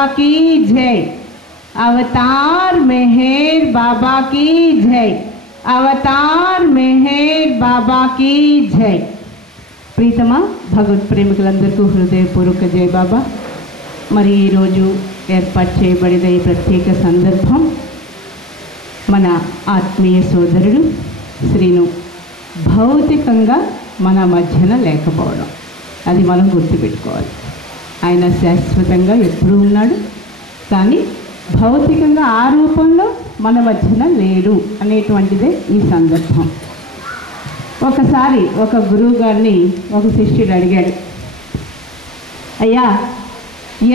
बाबा की जय। अवतार मेहर बाबा की जय। अवतार मेहर बाबा की जय। ప్రీతమ భగవత్ ప్రేమికులందరికీ హృదయపూర్వక జై బాబా. మరి ఈరోజు ఏర్పాటు చేయబడిన ఈ ప్రత్యేక సందర్భం మన ఆత్మీయ సోదరుడు శ్రీను భౌతికంగా మన మధ్యన లేకపోవడం, అది మనం గుర్తుపెట్టుకోవాలి. ఆయన శాశ్వతంగా ఎప్పుడూ ఉన్నాడు, కానీ భౌతికంగా ఆ రూపంలో మన మధ్యన లేడు అనేటువంటిదే ఈ సందర్భం. ఒకసారి ఒక గురువు గారిని ఒక శిష్యుడు అడిగాడు, అయ్యా,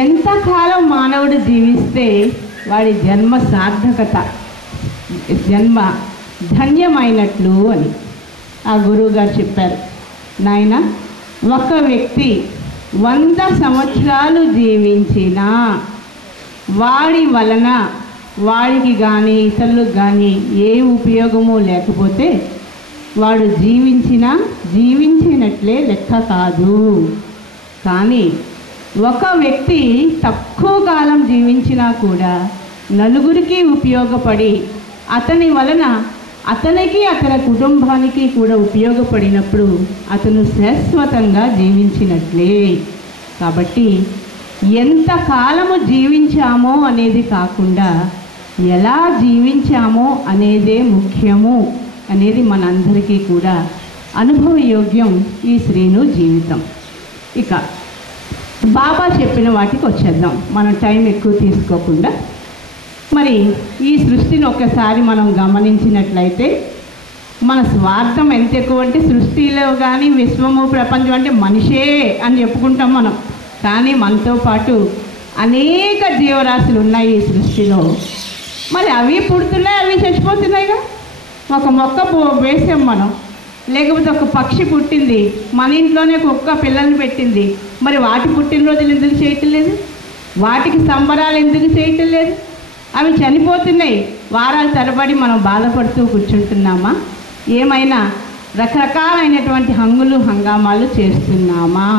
ఎంతకాలం మానవుడు జీవిస్తే వాడి జన్మ సార్థకత, జన్మ ధన్యమైనట్లు అని. ఆ గురువు గారు చెప్పారు, నాయన, ఒక వ్యక్తి 100 సంవత్సరాలు జీవించినా వాడి వలన వాడికి కానీ ఇతరులకు కానీ ఏ ఉపయోగము లేకపోతే వాడు జీవించినట్లే లెక్క కాదు. కానీ ఒక వ్యక్తి తక్కువ కాలం జీవించినా కూడా నలుగురికి ఉపయోగపడి అతని వలన అతనికి అతని కుటుంబానికి కూడా ఉపయోగపడినప్పుడు అతను శాశ్వతంగా జీవించినట్లే. కాబట్టి ఎంత కాలము జీవించామో అనేది కాకుండా ఎలా జీవించామో అనేదే ముఖ్యము అనేది మనందరికీ కూడా అనుభవయోగ్యం ఈ శ్రీను జీవితం. ఇక బాబా చెప్పిన వాటికి వచ్చేద్దాం, మనం టైం ఎక్కువ తీసుకోకుండా. మరి ఈ సృష్టిని ఒక్కసారి మనం గమనించినట్లయితే మన స్వార్థం ఎంత ఎక్కువ అంటే, సృష్టిలో కానీ విశ్వము ప్రపంచం అంటే మనిషే అని చెప్పుకుంటాం మనం, కానీ మనతో పాటు అనేక జీవరాశులు ఉన్నాయి ఈ సృష్టిలో. మరి అవి పుడుతున్నాయి, అవి చచ్చిపోతున్నాయిగా. ఒక మొక్క వేసాం మనం, లేకపోతే ఒక పక్షి పుట్టింది, మన ఇంట్లోనే కుక్క పిల్లల్ని పెట్టింది, మరి వాటి పుట్టినరోజులు ఎందుకు చేయటం లేదు? వాటికి సంబరాలు ఎందుకు చేయటం లేదు? అవి చనిపోతున్నాయి, వారాల తరబడి మనం బాధపడుతూ కూర్చుంటున్నామా? ఏమైనా రకరకాలైనటువంటి హంగులు హంగామాలు చేస్తున్నామా?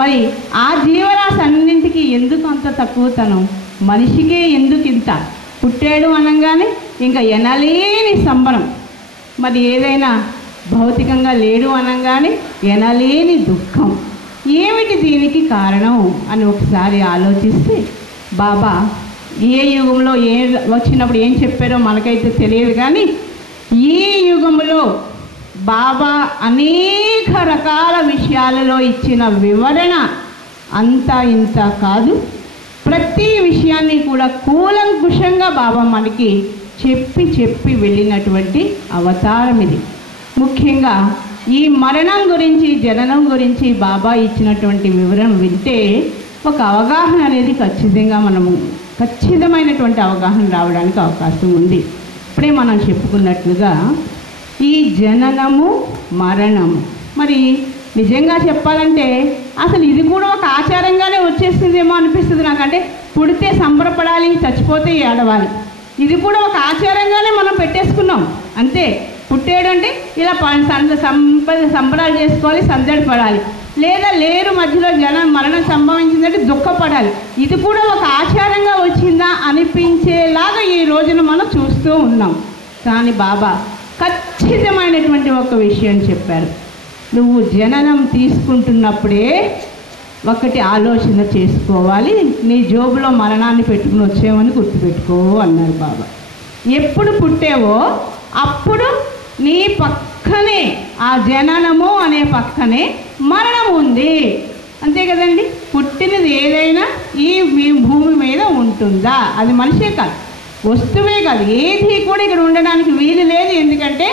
మరి ఆ జీవరాశి అన్నింటికి ఎందుకు అంత తక్కువతనం? మనిషికే ఎందుకు ఇంత? పుట్టాడు అనగానే ఇంకా ఎనలేని సంబరం. మరి ఏదైనా భౌతికంగా లేడు అనగానే ఎనలేని దుఃఖం. ఏమిటి దీనికి కారణం అని ఒకసారి ఆలోచిస్తే, బాబా ఏ యుగంలో వచ్చినప్పుడు ఏం చెప్పారో మనకైతే తెలియదు, కానీ ఈ యుగంలో బాబా అనేక రకాల విషయాలలో ఇచ్చిన వివరణ అంతా ఇంత కాదు. ప్రతి విషయాన్ని కూడా కూలంకుషంగా బాబా మనకి చెప్పి వెళ్ళినటువంటి అవతారం ఇది. ముఖ్యంగా ఈ మరణం గురించి, జననం గురించి బాబా ఇచ్చినటువంటి వివరణ వింటే ఒక అవగాహన అనేది ఖచ్చితమైనటువంటి అవగాహన రావడానికి అవకాశం ఉంది. ఇప్పుడే మనం చెప్పుకున్నట్లుగా ఈ జననము మరణము, మరి నిజంగా చెప్పాలంటే అసలు ఇది కూడా ఒక ఆచారంగానే వచ్చేస్తుందేమో అనిపిస్తుంది నాకంటే. పుడితే సంబరపడాలి, చచ్చిపోతే ఏడవాలి, ఇది కూడా ఒక ఆచారంగానే మనం పెట్టేసుకున్నాం అంతే. పుట్టాడు అంటే ఇలా సంబరాలు చేసుకోవాలి, సందడి పడాలి, లేదా లేరు మధ్యలో మరణం సంభవించిందంటే దుఃఖపడాలి. ఇది కూడా ఒక ఆచారంగా వచ్చిందా అనిపించేలాగా ఈ రోజున మనం చూస్తూ ఉన్నాం. కానీ బాబా ఖచ్చితమైనటువంటి ఒక విషయం చెప్పారు, నువ్వు జననం తీసుకుంటున్నప్పుడే ఒకటి ఆలోచన చేసుకోవాలి, నీ జోబులో మరణాన్ని పెట్టుకుని వచ్చేవని గుర్తుపెట్టుకో అన్నారు బాబా. ఎప్పుడు పుట్టావో అప్పుడు నీ పక్కనే ఆ జననము అనే పక్కనే మరణం ఉంది, అంతే కదండి. పుట్టినది ఏదైనా ఈ భూమి మీద ఉంటుందా? అది మనిషే కాదు, వస్తువే కాదు, ఏది కూడా ఇక్కడ ఉండడానికి వీలు లేదు. ఎందుకంటే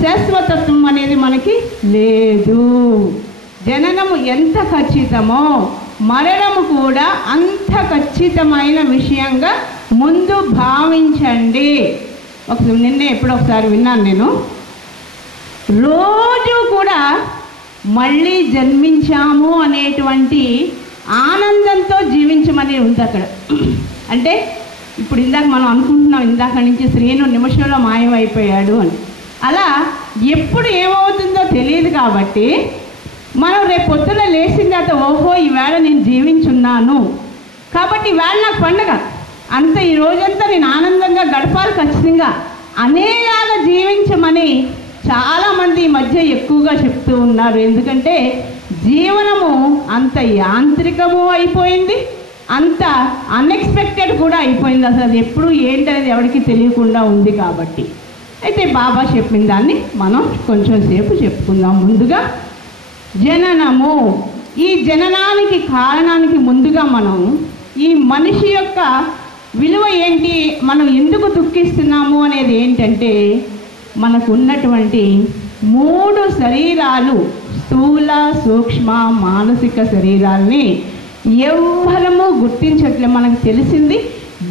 శాశ్వతత్వం అనేది మనకి లేదు. జననము ఎంత ఖచ్చితమో మరణము కూడా అంత ఖచ్చితమైన విషయంగా ముందు భావించండి. నిన్నే ఎప్పుడొకసారి విన్నాను నేను, రోజు కూడా మళ్ళీ జన్మించాము అనేటువంటి ఆనందంతో జీవించమని ఉంది అక్కడ. అంటే ఇప్పుడు ఇందాక మనం అనుకుంటున్నాం, ఇందాక నుంచి శ్రీను నిమిషంలో మాయమైపోయాడు అని. అలా ఎప్పుడు ఏమవుతుందో తెలియదు కాబట్టి మనం రేపు పొద్దున లేచిన తర్వాత ఓహో ఈవేళ నేను జీవించున్నాను కాబట్టి ఇవాళ నాకు పండగ, అంత ఈ రోజంతా నేను ఆనందంగా గడపాలి ఖచ్చితంగా అనేలాగా జీవించమని చాలామంది ఈ మధ్య ఎక్కువగా చెప్తూ ఉన్నారు. ఎందుకంటే జీవనము అంత యాంత్రికము అయిపోయింది, అంత అన్ఎక్స్పెక్టెడ్ కూడా అయిపోయింది. అసలు అది ఎప్పుడు ఏంటనేది ఎవరికి తెలియకుండా ఉంది. కాబట్టి అయితే బాబా చెప్పిన దాన్ని మనం కొంచెం సేపు చెప్పుకుందాం. ముందుగా జననము. ఈ జననానికి కారణానికి ముందుగా మనం ఈ మనిషి యొక్క విలువ ఏంటి, మనం ఎందుకు దుఃఖిస్తున్నాము అనేది ఏంటంటే, మనకు ఉన్నటువంటి 3 శరీరాలు, స్థూల, సూక్ష్మ, మానసిక శరీరాల్ని ఎవ్వరము గుర్తించట్లే. మనకు తెలిసింది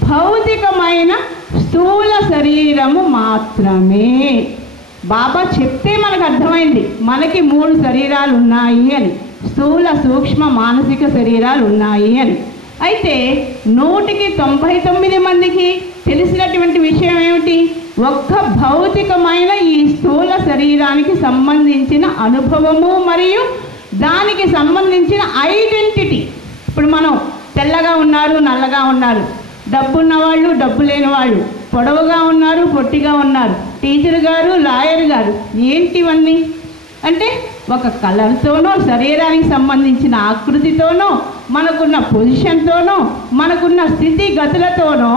భౌతికమైన స్థూల శరీరము మాత్రమే. బాబా చెప్తే మనకు అర్థమైంది మనకి 3 శరీరాలు ఉన్నాయి అని, స్థూల, సూక్ష్మ, మానసిక శరీరాలు ఉన్నాయి అని. అయితే 100కి 99 మందికి తెలిసినటువంటి విషయం ఏమిటి, ఒక్క భౌతికమైన ఈ స్థూల శరీరానికి సంబంధించిన అనుభవము మరియు దానికి సంబంధించిన ఐడెంటిటీ. ఇప్పుడు మనం తెల్లగా ఉన్నారు, నల్లగా ఉన్నారు, డబ్బున్న వాళ్ళు, డబ్బు లేని వాళ్ళు, పొడవుగా ఉన్నారు, పొట్టిగా ఉన్నారు, టీచర్ గారు, లాయర్ గారు, ఏంటివన్నీ అంటే ఒక కలర్తోనో, శరీరానికి సంబంధించిన ఆకృతితోనో, మనకున్న పొజిషన్తోనో, మనకున్న స్థితిగతులతోనో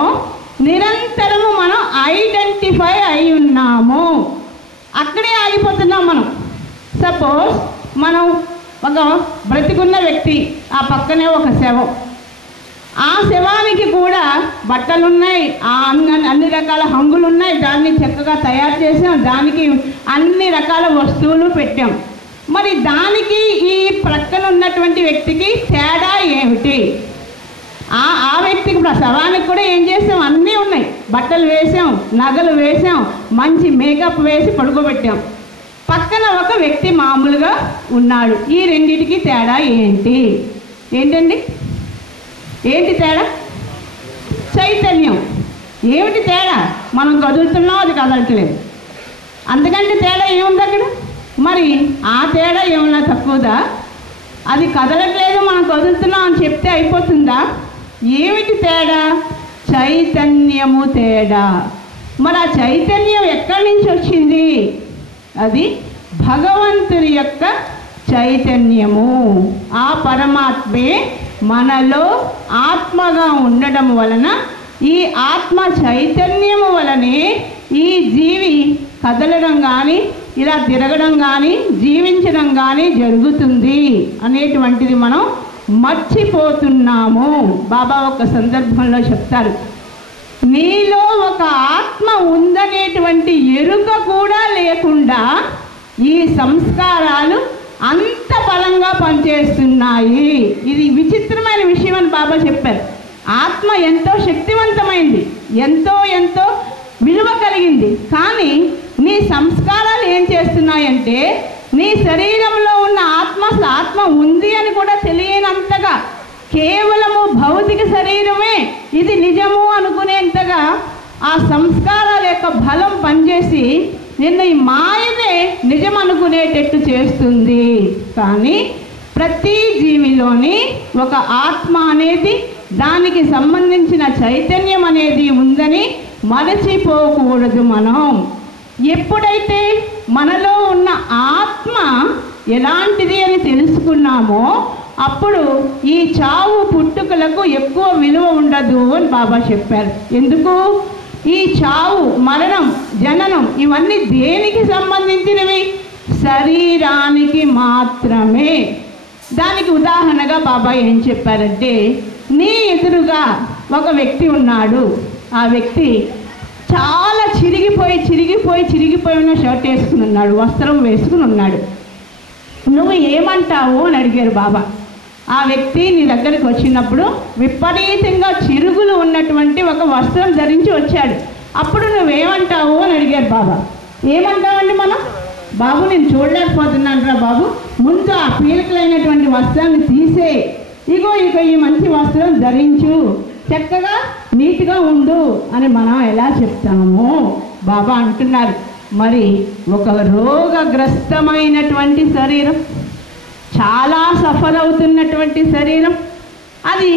నిరంతరము మనం ఐడెంటిఫై అయి ఉన్నాము. అక్కడే ఆగిపోతున్నాం మనం. సపోజ్ మనం ఒక బ్రతికున్న వ్యక్తి, ఆ పక్కనే ఒక శవం, ఆ శవానికి కూడా బట్టలున్నాయి, అన్ని రకాల హంగులు ఉన్నాయి, దాన్ని చక్కగా తయారు చేసాం, దానికి అన్ని రకాల వస్తువులు పెట్టాం. మరి దానికి ఈ ప్రక్కన ఉన్నటువంటి వ్యక్తికి తేడా ఏమిటి? ఆ వ్యక్తికి ఇప్పుడు శవానికి కూడా ఏం చేసాం, అన్నీ ఉన్నాయి, బట్టలు వేసాం, నగలు వేసాం, మంచి మేకప్ వేసి పడుకోబెట్టాం. పక్కన ఒక వ్యక్తి మామూలుగా ఉన్నాడు. ఈ రెండింటికి తేడా ఏంటి? ఏంటండి, ఏంటి తేడా? చైతన్యం. ఏమిటి తేడా? మనం కదులుతున్నాం, అది కదలట్లేదు. అంతకంటే తేడా ఏముంది అక్కడ? మరి ఆ తేడా ఏమన్నా తక్కువదా? అది కదలట్లేదు, మనం కదులుతున్నాం అని చెప్తే అయిపోతుందా? ఏమిటి తేడా? చైతన్యము తేడా. మరి ఆ చైతన్యం ఎక్కడి నుంచి వచ్చింది? అది భగవంతుని యొక్క చైతన్యము. ఆ పరమాత్మే మనలో ఆత్మగా ఉండడం వలన, ఈ ఆత్మ చైతన్యము వలనే ఈ జీవి కదలడం కానీ, ఇలా తిరగడం కానీ, జీవించడం కానీ జరుగుతుంది అనేటువంటిది మనం మర్చిపోతున్నాము. బాబా ఒక సందర్భంలో చెప్తారు, నీలో ఒక ఆత్మ ఉందనేటువంటి ఎరుక కూడా లేకుండా ఈ సంస్కారాలు అంత బలంగా పనిచేస్తున్నాయి. ఇది విచిత్రమైన విషయం అని బాబా చెప్పారు. ఆత్మ ఎంతో శక్తివంతమైంది, ఎంతో ఎంతో విలువ కలిగింది. కానీ నీ సంస్కారాలు ఏం చేస్తున్నాయంటే, నీ శరీరంలో ఉన్న ఆత్మ ఉంది అని కూడా తెలియనంతగా, కేవలము భౌతిక శరీరమే ఇది నిజము అనుకునేంతగా ఆ సంస్కారాల యొక్క బలం పనిచేసి నిన్న ఈ మాయనే నిజం అనుకునేటట్టు చేస్తుంది. కానీ ప్రతి జీవిలోని ఒక ఆత్మ అనేది, దానికి సంబంధించిన చైతన్యం అనేది ఉందని మరచిపోకూడదు. మనం ఎప్పుడైతే మనలో ఉన్న ఆత్మ ఎలాంటిది అని తెలుసుకున్నామో, అప్పుడు ఈ చావు పుట్టుకలకు ఎక్కువ విలువ ఉండదు అని బాబా చెప్పారు. ఎందుకు? ఈ చావు, మరణం, జననం ఇవన్నీ దేనికి సంబంధించినవి? శరీరానికి మాత్రమే. దానికి ఉదాహరణగా బాబా ఏం చెప్పారంటే, నీ ఎదురుగా ఒక వ్యక్తి ఉన్నాడు. ఆ వ్యక్తి చాలా చిరిగిపోయి ఉన్న షర్ట్ వేసుకుని ఉన్నాడు, వస్త్రం వేసుకుని ఉన్నాడు. నువ్వు ఏమంటావు అని అడిగారు బాబా. ఆ వ్యక్తి నీ దగ్గరికి వచ్చినప్పుడు విపరీతంగా చిరుగులు ఉన్నటువంటి ఒక వస్త్రం ధరించి వచ్చాడు. అప్పుడు నువ్వేమంటావు అని అడిగారు బాబా. ఏమంటావండి మనం? బాబు నేను చూడలేకపోతున్నాను రా బాబు, ముందు ఆ పీలికలైనటువంటి వస్త్రాన్ని తీసే, ఇగో ఈ మంచి వస్త్రం ధరించు, చక్కగా నీట్గా ఉండు అని మనం ఎలా చెప్తాము? బాబా అంటున్నారు, మరి ఒక రోగగ్రస్తమైనటువంటి శరీరం, చాలా సఫర్ అవుతున్నటువంటి శరీరం, అది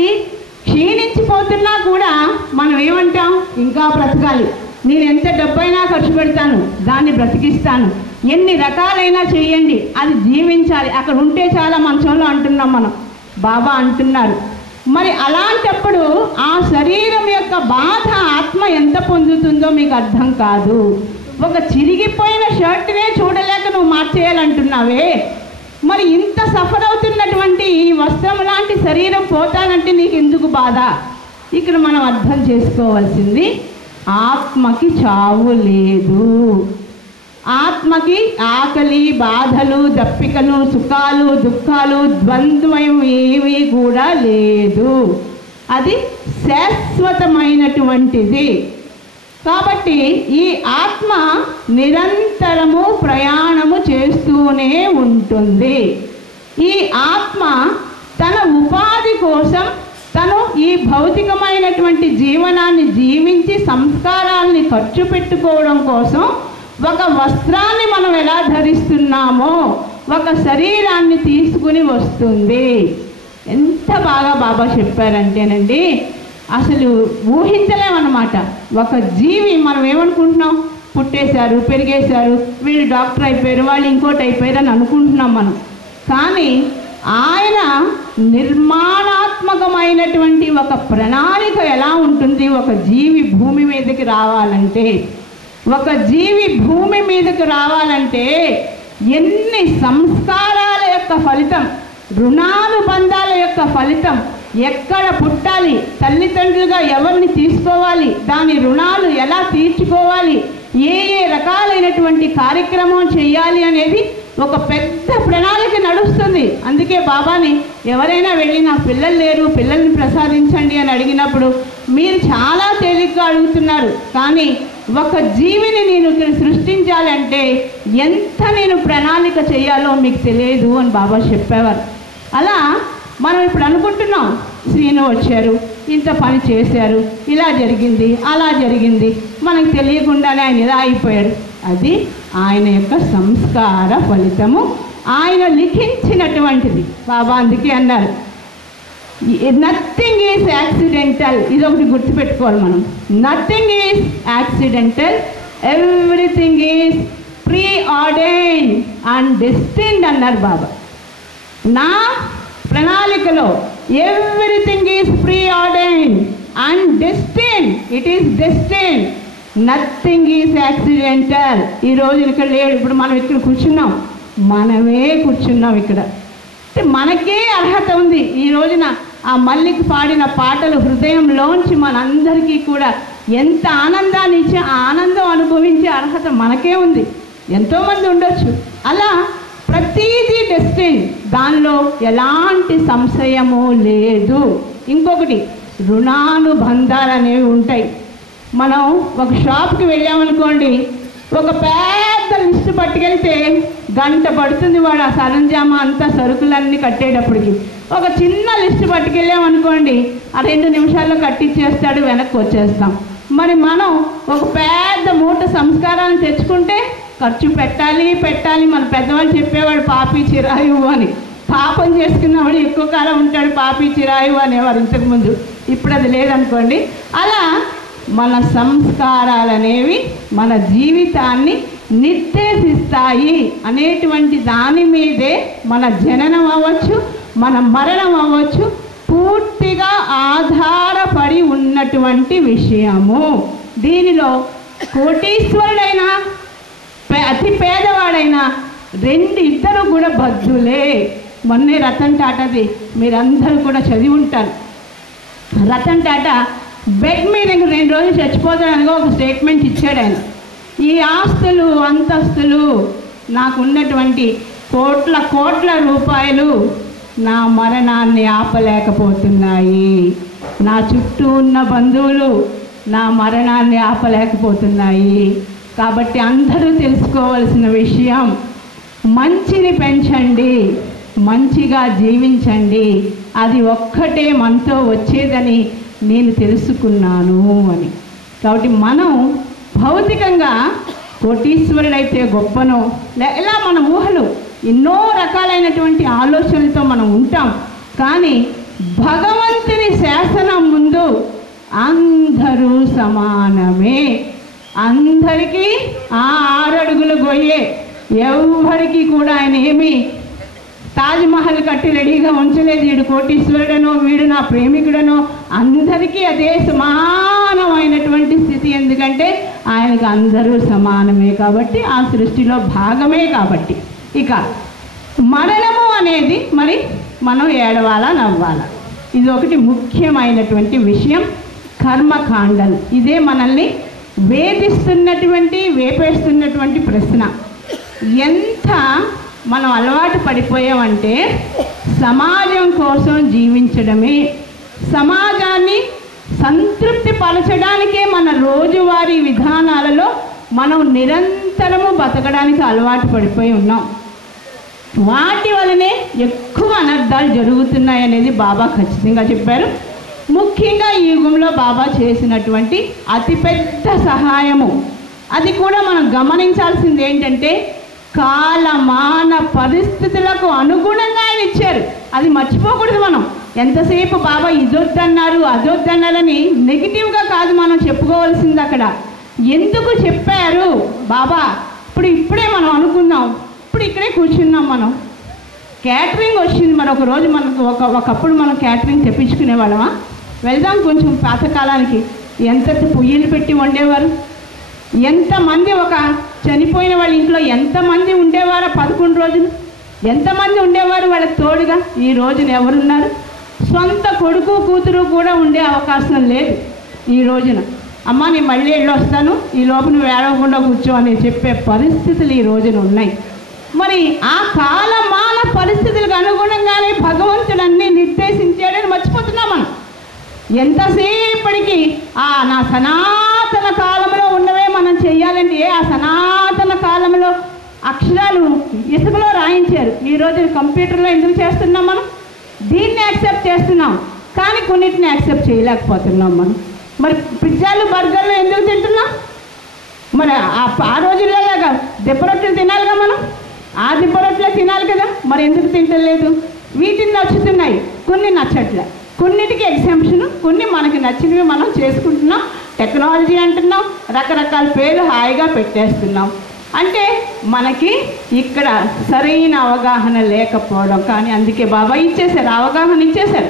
క్షీణించిపోతున్నా కూడా మనం ఏమంటాం, ఇంకా బ్రతకాలి, నేను ఎంత డబ్బైనా ఖర్చు పెడతాను, దాన్ని బ్రతికిస్తాను, ఎన్ని రకాలైనా చేయండి, అది జీవించాలి, అక్కడ ఉంటే చాలా మంచంలో అంటున్నాం మనం. బాబా అంటున్నారు మరి అలాంటప్పుడు ఆ శరీరం యొక్క బాధ ఆత్మ ఎంత పొందుతుందో మీకు అర్థం కాదు. ఒక చిరిగిపోయిన షర్ట్నే చూడలేక నువ్వు మార్చేయాలంటున్నావే, మరి ఇంత సఫర్ అవుతున్నటువంటి ఈ వస్త్రం లాంటి శరీరం పోతానంటే నీకు ఎందుకు బాధ? ఇక్కడ మనం అర్థం చేసుకోవాల్సింది, ఆత్మకి చావు లేదు. ఆత్మకి ఆకలి, బాధలు, దప్పికలు, సుఖాలు, దుఃఖాలు, ద్వంద్వం ఏమీ కూడా లేదు. అది శాశ్వతమైనటువంటిది. కాబట్టి ఈ ఆత్మ నిరంతరము ప్రయాణము చేస్తూనే ఉంటుంది. ఈ ఆత్మ తన ఉపాధి కోసం తను ఈ భౌతికమైనటువంటి జీవనాన్ని జీవించి సంస్కారాల్ని ఖర్చు పెట్టుకోవడం కోసం ఒక వస్త్రాన్ని మనం ఎలా ధరిస్తున్నామో ఒక శరీరాన్ని తీసుకుని వస్తుంది. ఎంత బాగా బాబా చెప్పారంటేనండి, అసలు ఊహించలేమన్నమాట. ఒక జీవి మనం ఏమనుకుంటున్నాం, పుట్టేశారు, పెరిగేశారు, వీళ్ళు డాక్టర్ అయిపోయారు, వాళ్ళు ఇంకోటి అయిపోయారు అని అనుకుంటున్నాం మనం. కానీ ఆయన నిర్మాణాత్మకమైనటువంటి ఒక ప్రణాళిక ఎలా ఉంటుంది, ఒక జీవి భూమి మీదకి రావాలంటే, ఒక జీవి భూమి మీదకి రావాలంటే ఎన్ని సంస్కారాల యొక్క ఫలితం, రుణానుబంధాల యొక్క ఫలితం, ఎక్కడ పుట్టాలి, తల్లిదండ్రులుగా ఎవరిని తీసుకోవాలి, దాని రుణాలు ఎలా తీర్చుకోవాలి, ఏ ఏ రకాలైనటువంటి కార్యక్రమం చేయాలి అనేది ఒక పెద్ద ప్రణాళిక నడుస్తుంది. అందుకే బాబాని ఎవరైనా వెళ్ళి నాకు పిల్లలు లేరు, పిల్లల్ని ప్రసాదించండి అని అడిగినప్పుడు మీరు చాలా తేలిగ్గా అడుగుతున్నారు, కానీ ఒక జీవిని నేను ఇక్కడ సృష్టించాలంటే ఎంత నేను ప్రణాళిక చేయాలో మీకు తెలియదు అని బాబా చెప్పేవారు. అలా మనం ఇప్పుడు అనుకుంటున్నాం, శ్రీను వచ్చారు, ఇంత పని చేశారు, ఇలా జరిగింది, అలా జరిగింది, మనకు తెలియకుండానే ఆయన ఇలా అయిపోయాడు. అది ఆయన యొక్క సంస్కార ఫలితము, ఆయన లిఖించినటువంటిది. బాబా అందుకే అన్నారు, నథింగ్ ఈజ్ యాక్సిడెంటల్. ఇది ఒకటి గుర్తుపెట్టుకోవాలి మనం. Nothing is accidental, everything is pre ordained and destined అన్నారు బాబా. నా ప్రణాళికలో everything is pre ordained and destined, it is destined, nothing is accidental. ఈరోజు ఇక్కడ లేడు, ఇప్పుడు మనం ఇక్కడ కూర్చున్నాం, మనమే కూర్చున్నాం ఇక్కడ, అంటే మనకే అర్హత ఉంది. ఈ రోజున ఆ మల్లికి పాడిన పాటలు హృదయంలోంచి మనందరికీ కూడా ఎంత ఆనందాన్ని ఇచ్చి ఆ ఆనందం అనుభవించే అర్హత మనకే ఉంది. ఎంతోమంది ఉండొచ్చు. అలా ప్రతీదీ డెస్టిన్, దానిలో ఎలాంటి సంశయము లేదు. ఇంకొకటి, రుణానుబంధాలు అనేవి ఉంటాయి. మనం ఒక షాప్కి వెళ్ళామనుకోండి, ఒక పెద్ద లిస్టు పట్టుకెళ్తే గంట పడుతుంది వాడు ఆ సరంజామా అంతా సరుకులన్నీ కట్టేటప్పటికి. ఒక చిన్న లిస్టు పట్టుకెళ్ళామనుకోండి, ఆ 2 నిమిషాల్లో కట్టించేస్తాడు, వెనక్కి వచ్చేస్తాం. మరి మనం ఒక పెద్ద మూట సంస్కారాన్ని తెచ్చుకుంటే ఖర్చు పెట్టాలి. మన పెద్దవాళ్ళు చెప్పేవాడు పాపి చిరాయువు అని. పాపం చేసుకున్నవాడు ఎక్కువ కాలం ఉంటాడు, పాపి చిరాయువు అనేవారు ఇంతకుముందు. ఇప్పుడు అది లేదనుకోండి. అలా మన సంస్కారాలు అనేవి మన జీవితాన్ని నిర్దేశిస్తాయి అనేటువంటి దాని మీదే మన జననం అవ్వచ్చు, మన మరణం అవ్వచ్చు, పూర్తిగా ఆధారపడి ఉన్నటువంటి విషయము. దీనిలో కోటీశ్వరుడైనా అతి పేదవాడైనా ఇద్దరు కూడా బద్ధులే. మొన్నే రతన్ టాటాది మీరందరూ కూడా చదివి ఉంటారు. రతన్ టాటా బెడ్ మీద 2 రోజులు చచ్చిపోతాడనగా ఒక స్టేట్మెంట్ ఇచ్చాడు ఆయన. ఈ ఆస్తులు అంతస్తులు, నాకు ఉన్నటువంటి కోట్ల రూపాయలు నా మరణాన్ని ఆపలేకపోతున్నాయి, నా చుట్టూ ఉన్న బంధువులు నా మరణాన్ని ఆపలేకపోతున్నాయి. కాబట్టి అందరూ తెలుసుకోవాల్సిన విషయం, మంచిని పెంచండి, మంచిగా జీవించండి, అది ఒక్కటే మనతో వచ్చేదని నేను తెలుసుకున్నాను అని. కాబట్టి మనం భౌతికంగా కోటీశ్వరుడైతే గొప్పనో, ఇలా మన ఊహలు ఎన్నో రకాలైనటువంటి ఆలోచనలతో మనం ఉంటాం. కానీ భగవంతుని శాసనం ముందు అందరూ సమానమే. అందరికీ 6 అడుగులు గొయ్యే. ఎవరికి కూడా ఆయన ఏమి తాజ్మహల్ కట్టి రెడీగా ఉంచలేదు. వీడు కోటీశ్వరుడనో, వీడు నా ప్రేమికుడనో, అందరికీ అదే సమానమైనటువంటి స్థితి. ఎందుకంటే ఆయనకు అందరూ సమానమే కాబట్టి, ఆ సృష్టిలో భాగమే కాబట్టి. ఇక మరణము అనేది మరి మనం ఏడవాలా నవ్వాలా, ఇది ఒకటి ముఖ్యమైనటువంటి విషయం. కర్మకాండలు ఇదే మనల్ని వేపేస్తున్నటువంటి ప్రశ్న. ఎంత మనం అలవాటు పడిపోయామంటే సమాజం కోసం జీవించడమే, సమాజాన్ని సంతృప్తి పరచడానికే మన రోజువారీ విధానాలలో మనం నిరంతరము బతకడానికి అలవాటు పడిపోయి ఉన్నాం. వాటి వలనే ఎక్కువ అనర్థాలు జరుగుతున్నాయి అనేది బాబా ఖచ్చితంగా చెప్పారు. ముఖ్యంగా ఈ యుగంలో బాబా చేసినటువంటి అతిపెద్ద సహాయము, అది కూడా మనం గమనించాల్సింది ఏంటంటే కాలమాన పరిస్థితులకు అనుగుణంగా ఆయన ఇచ్చారు. అది మర్చిపోకూడదు మనం. ఎంతసేపు బాబా ఇదొద్దన్నారు అదొద్దన్నారని నెగిటివ్గా కాదు మనం చెప్పుకోవాల్సింది. అక్కడ ఎందుకు చెప్పారు బాబా, ఇప్పుడే మనం అనుకున్నాం, ఇప్పుడు ఇక్కడే కూర్చున్నాం. మనం క్యాటరింగ్ వచ్చింది. మరి ఒక రోజు మనకు ఒకప్పుడు మనం క్యాటరింగ్ తెప్పించుకునే వాళ్ళమా? వెళ్దాం కొంచెం పాతకాలానికి. ఎంత పొయ్యిలు పెట్టి వండేవారు, ఎంతమంది ఒక చనిపోయిన వాళ్ళ ఇంట్లో ఎంతమంది ఉండేవారు 11 రోజులు, ఎంతమంది ఉండేవారు వాళ్ళకి తోడుగా. ఈ రోజున ఎవరున్నారు? సొంత కొడుకు కూతురు కూడా ఉండే అవకాశం లేదు ఈ రోజున. అమ్మ నేను మళ్ళీ వెళ్ళొస్తాను, ఈ లోపు నువ్వు ఏడవకుండా కూర్చో అని చెప్పే పరిస్థితులు ఈ రోజున ఉన్నాయి. మరి ఆ కాలమాన పరిస్థితులకు అనుగుణంగానే భగవంతుడు అన్నీ నిర్దేశించాడని మర్చిపోతున్నాం మనం. ఎంతసేపటికి నా సనాతన కాలంలో ఉన్నవే మనం చెయ్యాలంటే ఆ సనాతన కాలంలో అక్షరాలు ఇసుకలో రాయించారు. ఈ రోజు కంప్యూటర్లో ఎందుకు చేస్తున్నాం మనం? దీన్ని యాక్సెప్ట్ చేస్తున్నాం, కానీ కొన్నిటిని యాక్సెప్ట్ చేయలేకపోతున్నాం మనం. మరి పిజ్జాలు బర్గర్లు ఎందుకు తింటున్నాం? మరి ఆ రోజుల్లోలాగా దిబ్బరొట్టెలు తినాలిగా మనం, ఆ దిబ్బరొట్టెలే తినాలి కదా, మరి ఎందుకు తింటలేదు? వీటిని నచ్చుతున్నాయి, కొన్ని నచ్చట్లే. కొన్నిటికి ఎగ్జాంప్షన్, కొన్ని మనకి నచ్చినవి మనం చేసుకుంటున్నాం. టెక్నాలజీ అంటున్నాం, రకరకాల పేర్లు హాయిగా పెట్టేస్తున్నాం. అంటే మనకి ఇక్కడ సరైన అవగాహన లేకపోవడం. కానీ అందుకే బాబా ఇచ్చేశారు, అవగాహన ఇచ్చేశారు.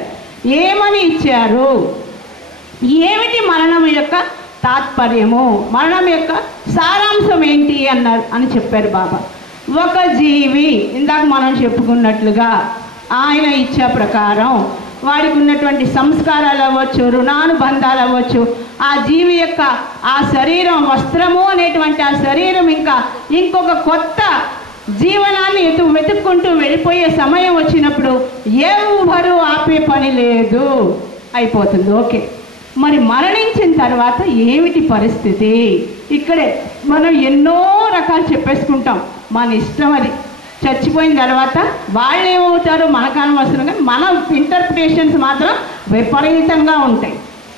ఏమని ఇచ్చారు? ఏమిటి మరణం యొక్క తాత్పర్యము, మరణం యొక్క సారాంశం ఏంటి అన్నారు అని చెప్పారు బాబా. ఒక జీవి ఇందాక మనం చెప్పుకున్నట్లుగా ఆయన ఇచ్చే ప్రకారం వాడికి ఉన్నటువంటి సంస్కారాలు అవ్వచ్చు, రుణానుబంధాలు అవ్వచ్చు, ఆ జీవి యొక్క ఆ శరీరం వస్త్రము అనేటువంటి ఆ శరీరం ఇంకా ఇంకొక కొత్త జీవనాన్ని వెతుక్కుంటూ వెళ్ళిపోయే సమయం వచ్చినప్పుడు ఎవ్వరూ ఆపే పని లేదు, అయిపోతుంది. ఓకే, మరి మరణించిన తర్వాత ఏమిటి పరిస్థితి? ఇక్కడే మనం ఎన్నో రకాలు చెప్పేసుకుంటాం, మన ఇష్టం అది. చచ్చిపోయిన తర్వాత వాళ్ళు ఏమవుతారో మనకు అనవసరం, కానీ మన ఇంటర్ప్రిటేషన్స్ మాత్రం విపరీతంగా ఉంటాయి.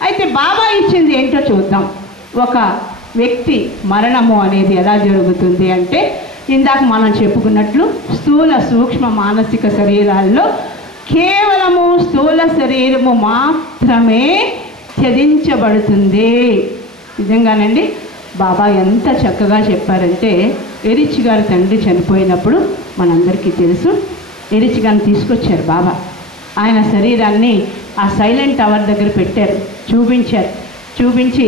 అయితే బాబా ఇచ్చింది ఏంటో చూద్దాం. ఒక వ్యక్తి మరణము అనేది ఎలా జరుగుతుంది అంటే, ఇందాక మనం చెప్పుకున్నట్లు స్థూల సూక్ష్మ మానసిక శరీరాల్లో కేవలము స్థూల శరీరము మాత్రమే ఛేదించబడుతుంది. నిజంగానండి, బాబా ఎంత చక్కగా చెప్పారంటే, ఎరిచి గారి తండ్రి చనిపోయినప్పుడు మనందరికీ తెలుసు, ఎరిచి గారిని తీసుకొచ్చారు బాబా. ఆయన శరీరాన్ని ఆ సైలెంట్ టవర్ దగ్గర పెట్టారు, చూపించి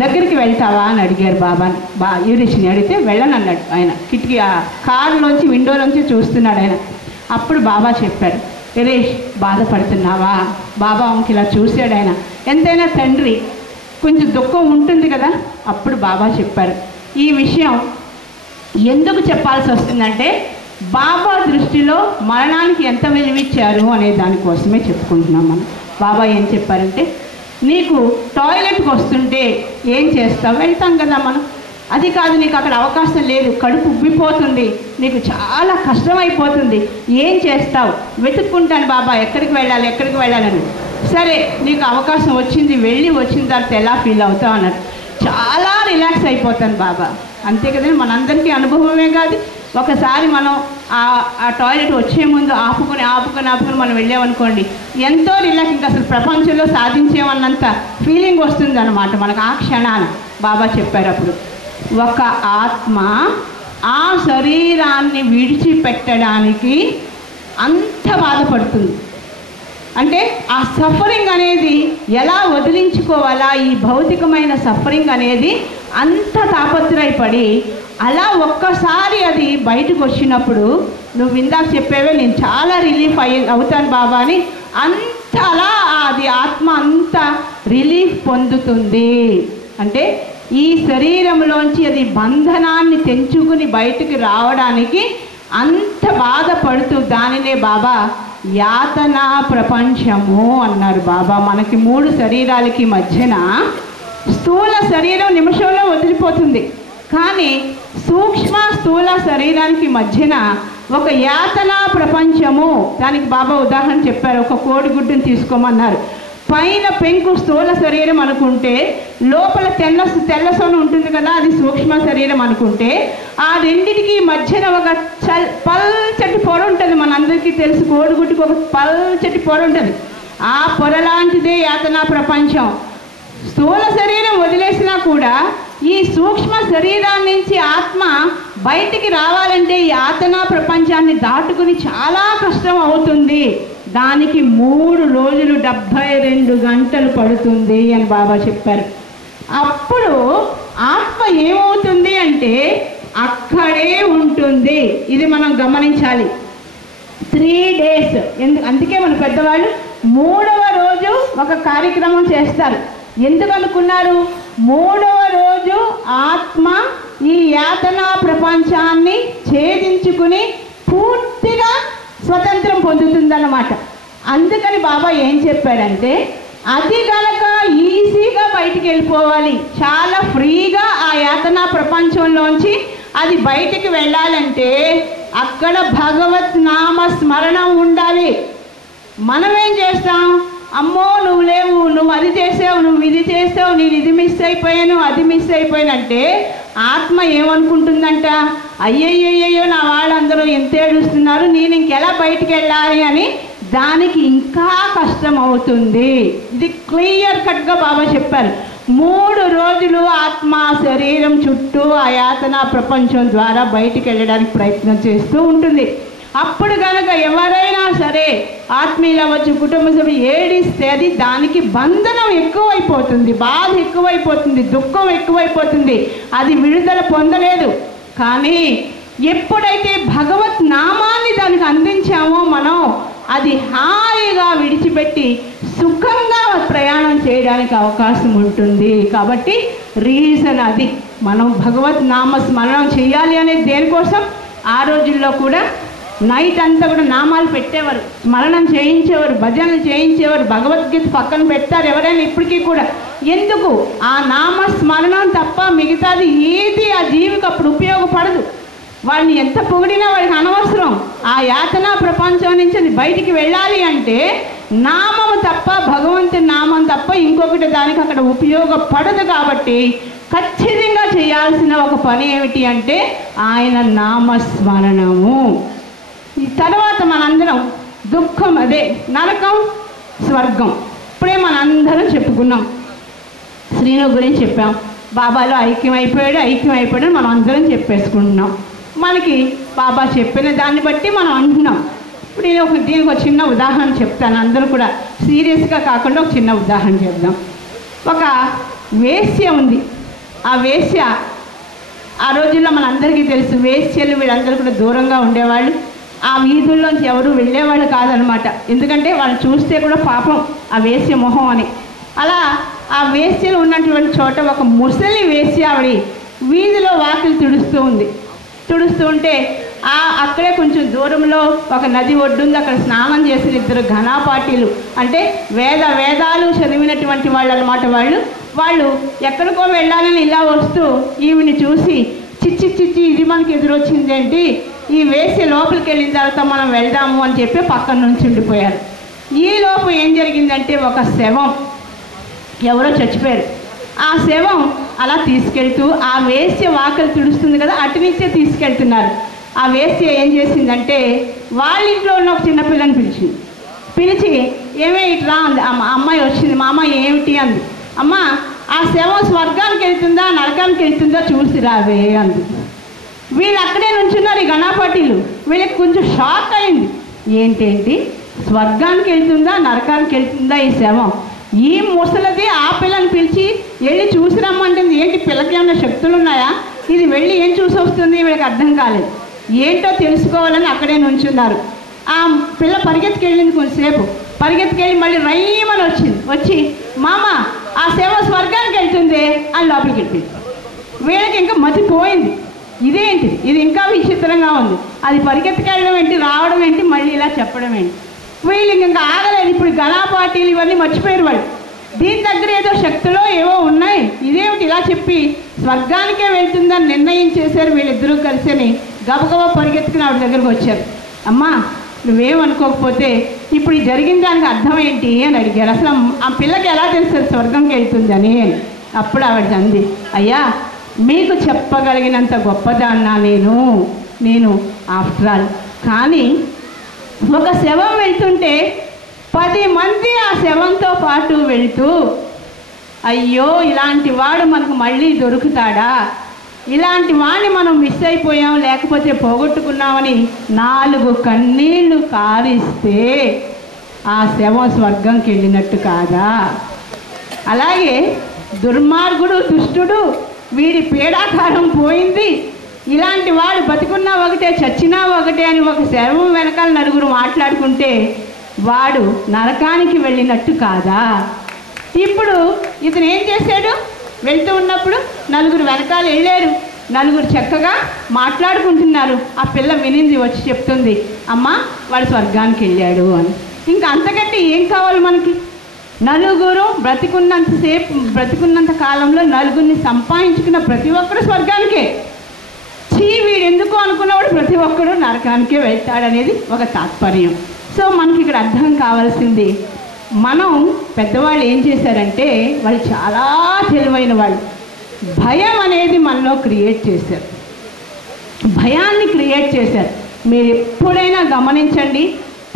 దగ్గరికి వెళ్తావా అని అడిగారు బాబాని. ఎరిచిని అడిగితే వెళ్ళనన్నాడు ఆయన. కిటికీ ఆ కారులోంచి విండోలోంచి చూస్తున్నాడు ఆయన. అప్పుడు బాబా చెప్పారు, ఎరేష్ బాధపడుతున్నావా? బాబా ఇంక ఇలా చూశాడు ఆయన. ఎంతైనా తండ్రి కొంచెం దుఃఖం ఉంటుంది కదా. అప్పుడు బాబా చెప్పారు, ఈ విషయం ఎందుకు చెప్పాల్సి వస్తుందంటే బాబా దృష్టిలో మరణానికి ఎంత విలువిచ్చారు అనే దానికోసమే చెప్పుకుంటున్నాం మనం. బాబా ఏం చెప్పారంటే, నీకు టాయిలెట్కి వస్తుంటే ఏం చేస్తావు? వెళ్తాం కదా మనం. అది కాదు, నీకు అక్కడ అవకాశం లేదు, కడుపు ఉబ్బిపోతుంది, నీకు చాలా కష్టమైపోతుంది, ఏం చేస్తావు? వెతుక్కుంటాను బాబా, ఎక్కడికి వెళ్ళాలని. సరే, నీకు అవకాశం వచ్చింది, వచ్చిన తర్వాత ఎలా ఫీల్ అవుతావు అన్నారు. చాలా రిలాక్స్ అయిపోతాను బాబా. అంతే కదండి, మనందరికీ అనుభవమే కాదు. ఒకసారి మనం ఆ టాయిలెట్ వచ్చే ముందు ఆపుకొని మనం వెళ్ళామనుకోండి, ఎంతో రిలాక్స్, ఇంకా అసలు ప్రపంచంలో సాధించేమన్నంత ఫీలింగ్ వస్తుంది అన్నమాట మనకు ఆ క్షణాన. బాబా చెప్పారు అప్పుడు, ఒక ఆత్మ ఆ శరీరాన్ని విడిచిపెట్టడానికి అంత బాధపడుతుంది. అంటే ఆ సఫరింగ్ అనేది ఎలా వదిలించుకోవాలా, ఈ భౌతికమైన సఫరింగ్ అనేది అంత తాపత్రయపడి, అలా ఒక్కసారి అది బయటకు వచ్చినప్పుడు, నువ్వు ఇందాక చెప్పేవే నేను చాలా రిలీఫ్ అవుతాను బాబా అని అంతలా అది ఆత్మ అంత రిలీఫ్ పొందుతుంది. అంటే ఈ శరీరంలోంచి అది బంధనాన్ని తెంచుకుని బయటికి రావడానికి అంత బాధపడుతూ, దానినే బాబా యాతనా ప్రపంచము అన్నారు. బాబా మనకి 3 శరీరాలకి మధ్యన స్థూల శరీరం నిమిషంలో వదిలిపోతుంది, కానీ సూక్ష్మ స్థూల శరీరానికి మధ్యన ఒక యాతనా ప్రపంచము. దానికి బాబా ఉదాహరణ చెప్పారు. ఒక కోడిగుడ్డుని తీసుకోమన్నారు. పైన పెంకు స్థూల శరీరం అనుకుంటే, లోపల తెల్లసొన ఉంటుంది కదా, అది సూక్ష్మ శరీరం అనుకుంటే, ఆ రెండిటికి మధ్యన ఒక పల్చటి పొర ఉంటుంది. మనందరికీ తెలుసు, కోడిగుడ్డుకి ఒక పల్చటి పొర ఉంటుంది. ఆ పొర లాంటిదే యాతనా ప్రపంచం. స్థూల శరీరం వదిలేసినా కూడా ఈ సూక్ష్మ శరీరాన్ని నుంచి ఆత్మ బయటికి రావాలంటే యాతనా ప్రపంచాన్ని దాటుకుని చాలా కష్టం అవుతుంది. దానికి 3 రోజులు 72 గంటలు పడుతుంది అని బాబా చెప్పారు. అప్పుడు ఆత్మ ఏమవుతుంది అంటే అక్కడే ఉంటుంది. ఇది మనం గమనించాలి. 3 days. అందుకే మన పెద్దవాళ్ళు 3వ రోజు ఒక కార్యక్రమం చేస్తారు. ఎందుకు అనుకున్నారు? 3వ రోజు ఆత్మ ఈ యాతనా ప్రపంచాన్ని ఛేదించుకుని పూర్తిగా స్వతంత్రం పొందుతుందన్నమాట. అందుకని బాబా ఏం చెప్పారంటే, అది కనుక ఈజీగా బయటికి వెళ్ళిపోవాలి, చాలా ఫ్రీగా ఆ యాతనా ప్రపంచంలోంచి అది బయటికి వెళ్ళాలంటే అక్కడ భగవత్ నామ స్మరణం ఉండాలి. మనమేం చేస్తాం? అమ్మో నువ్వు లేవు, నువ్వు అది చేసావు, నువ్వు ఇది చేసావు, నేను ఇది మిస్ అయిపోయాను, అది మిస్ అయిపోయానంటే ఆత్మ ఏమనుకుంటుందంట, అయ్యయ్యయ్యో నా వాళ్ళందరూ ఎంత ఏడుస్తున్నారు, నేను ఇంకెలా బయటికి వెళ్ళాలి అని దానికి ఇంకా కష్టం అవుతుంది. ఇది క్లియర్ కట్గా బాబా చెప్పారు. 3 రోజులు ఆత్మ శరీరం చుట్టూ ఆ యాతనా ప్రపంచం ద్వారా బయటికి వెళ్ళడానికి ప్రయత్నం చేస్తూ ఉంటుంది. అప్పుడు కనుక ఎవరైనా సరే ఆత్మీయులు అవ్వచ్చు, కుటుంబ సభ్యులు ఏడిస్తే అది దానికి బంధనం ఎక్కువైపోతుంది, బాధ ఎక్కువైపోతుంది, దుఃఖం ఎక్కువైపోతుంది, అది విడుదల పొందలేదు. కానీ ఎప్పుడైతే భగవత్ నామాన్ని దానికి అందించామో మనం, అది హాయిగా విడిచిపెట్టి సుఖంగా ప్రయాణం చేయడానికి అవకాశం ఉంటుంది. కాబట్టి రీజన్ అది. మనం భగవత్ నామ స్మరణం చేయాలి అనేది దేనికోసం? ఆ రోజుల్లో కూడా నైట్ అంతా కూడా నామాలు పెట్టేవారు, స్మరణం చేయించేవారు, భజనలు చేయించేవారు, భగవద్గీత పక్కన పెట్టారు ఎవరైనా ఇప్పటికీ కూడా. ఎందుకు? ఆ నామ స్మరణం తప్ప మిగతాది ఏది ఆ జీవికి అప్పుడు ఉపయోగపడదు. వాడిని ఎంత పొగిడినా వాడికి అనవసరం. ఆ యాతనా ప్రపంచం నుంచి అది బయటికి వెళ్ళాలి అంటే నామము తప్ప, భగవంతుని నామం తప్ప ఇంకొకటి దానికి అక్కడ ఉపయోగపడదు. కాబట్టి ఖచ్చితంగా చేయాల్సిన ఒక పని ఏమిటి అంటే ఆయన నామస్మరణము. ఈ తర్వాత మనందరం దుఃఖం, అదే నరకం, స్వర్గం ఇప్పుడే మనందరం చెప్పుకున్నాం. శ్రీను గురించి చెప్పాం, బాబాలో ఐక్యమైపోయాడు మనం అందరం చెప్పేసుకుంటున్నాం. మనకి బాబా చెప్పిన దాన్ని బట్టి మనం అంటున్నాం. ఇప్పుడు నేను దీనికి ఒక చిన్న ఉదాహరణ చెప్తాను. అందరూ కూడా సీరియస్గా కాకుండా ఒక చిన్న ఉదాహరణ చెప్దాం. ఒక వేశ్య ఉంది. ఆ వేశ్య, ఆ రోజుల్లో మనందరికీ తెలుసు, వేశ్యలు వీళ్ళందరూ కూడా దూరంగా ఉండేవాళ్ళు. ఆ వీధుల్లోంచి ఎవరు వెళ్ళేవాళ్ళు కాదనమాట. ఎందుకంటే వాళ్ళు చూస్తే కూడా పాపం ఆ వేశ్య మొహం అని. అలా ఆ వేశ్యలు ఉన్నటువంటి చోట ఒక ముసలి వేశ్య ఆవిడ వీధిలో వాకిలి తుడుస్తూ ఉంటే అక్కడే కొంచెం దూరంలో ఒక నది ఒడ్డుంది. అక్కడ స్నానం చేసిన 2 ఘనాపాటీలు, అంటే వేదాలు చదివినటువంటి వాళ్ళు అనమాట. వాళ్ళు ఎక్కడికో వెళ్ళాలని ఇలా వస్తూ ఈవిని చూసి, చిచ్చి ఇది మనకి ఎదురొచ్చిందేంటి, ఈ వేసి లోపలికి వెళ్ళిన తర్వాత మనం వెళ్దాము అని చెప్పి పక్కన నుంచి ఉండిపోయారు. ఈలోపు ఏం జరిగిందంటే ఒక శవం, ఎవరో చచ్చిపోయారు. ఆ శవం అలా తీసుకెళ్తూ ఆ వేశ్య వాకలు తుడుస్తుంది కదా, అటు నుంచే తీసుకెళ్తున్నారు. ఆ వేశ్య ఏం చేసిందంటే వాళ్ళ ఇంట్లో ఉన్న ఒక చిన్నపిల్లని పిలిచి ఏమే ఇట్రా అంది. అమ్మాయి వచ్చింది. మా అమ్మ ఏమిటి అంది. అమ్మ ఆ శవం స్వర్గానికి వెళ్తుందా నరకానికి వెళ్తుందా చూసి రావే అంది. వీళ్ళు అక్కడే నుంచున్నారు ఈ గణాపాటీలు. వీళ్ళకి కొంచెం షాక్ అయింది. ఏంటేంటి స్వర్గానికి వెళ్తుందా నరకానికి వెళ్తుందా ఈ శవం? ఈ ముసలది ఆ పిల్లని పిలిచి వెళ్ళి చూసి రమ్మంటుంది. ఏంటి పిల్లకి ఏమైనా శక్తులు ఉన్నాయా? ఇది వెళ్ళి ఏం చూసి వస్తుంది? వీళ్ళకి అర్థం కాలేదు. ఏంటో తెలుసుకోవాలని అక్కడే నుంచున్నారు. ఆ పిల్ల పరిగెత్తుకెళ్ళింది. కొంచెంసేపు పరిగెత్తుకెళ్ళి మళ్ళీ రైమని వచ్చి మామ ఆ శవం స్వర్గానికి వెళ్తుంది అని లోపలికి వెళ్ళింది. వీళ్ళకి ఇంకా మతిపోయింది. ఇదేంటి ఇది ఇంకా విచిత్రంగా ఉంది. అది పరిగెత్తుకెళ్ళడం ఏంటి, రావడం ఏంటి, మళ్ళీ ఇలా చెప్పడం ఏంటి? వీళ్ళు ఇంకా ఆగలేదు. ఇప్పుడు గణాపాటీలు ఇవన్నీ మర్చిపోయారు వాళ్ళు. దీని దగ్గర ఏదో శక్తులో ఏవో ఉన్నాయి. ఇదేమిటి ఇలా చెప్పి స్వర్గానికే వెళ్తుందని నిర్ణయం చేశారు వీళ్ళిద్దరూ కలిసి. గబగబా పరిగెత్తుకుని ఆవిడ దగ్గరకు వచ్చారు. అమ్మా నువ్వేమనుకోకపోతే ఇప్పుడు ఈ జరిగిన దానికి అర్థం ఏంటి అని అడిగారు. అసలు ఆ పిల్లకి ఎలా తెలుస్తుంది స్వర్గంకి వెళ్తుందని? అప్పుడు ఆవిడ అంది, అయ్యా మీకు చెప్పగలిగినంత గొప్పదాన్నా నేను ఆఫ్టర్ ఆల్. కానీ ఒక శవం వెళ్తుంటే 10 మంది ఆ శవంతో పాటు వెళ్తూ అయ్యో ఇలాంటి వాడు మనకు మళ్ళీ దొరుకుతాడా, ఇలాంటి వాడిని మనం మిస్ అయిపోయాం లేకపోతే పోగొట్టుకున్నామని 4 కన్నీళ్లు కారిస్తే ఆ శవం స్వర్గంకి వెళ్ళినట్టు కాదా? అలాగే దుర్మార్గుడు దుష్టుడు వీడి పీడాకారం పోయింది, ఇలాంటి వాడు బతికున్నా ఒకటే చచ్చినా ఒకటే అని ఒక శవం వెనకాల 4 మాట్లాడుకుంటే వాడు నరకానికి వెళ్ళినట్టు కాదా? ఇప్పుడు ఇతను ఏం చేశాడు? వెళ్తూ ఉన్నప్పుడు 4 వెనకాల వెళ్ళారు. 4 చక్కగా మాట్లాడుకుంటున్నారు. ఆ పిల్ల వినింది, వచ్చి చెప్తుంది, అమ్మ వాడు స్వర్గానికి వెళ్ళాడు అని. ఇంకా అంతకంటే ఏం కావాలి మనకి? 4 బ్రతికున్నంత కాలంలో 4 సంపాదించుకున్న ప్రతి ఒక్కరు స్వర్గానికే. వీడు ఎందుకు అనుకున్నవాడు ప్రతి ఒక్కడు నరకానికే వెళ్తాడనేది ఒక తాత్పర్యం. సో మనకి ఇక్కడ అర్థం కావాల్సింది, మనం పెద్దవాళ్ళు ఏం చేశారంటే వాళ్ళు చాలా తెలివైన వాళ్ళు. భయం అనేది మనలో క్రియేట్ చేశారు. భయాన్ని క్రియేట్ చేశారు. మీరు ఎప్పుడైనా గమనించండి,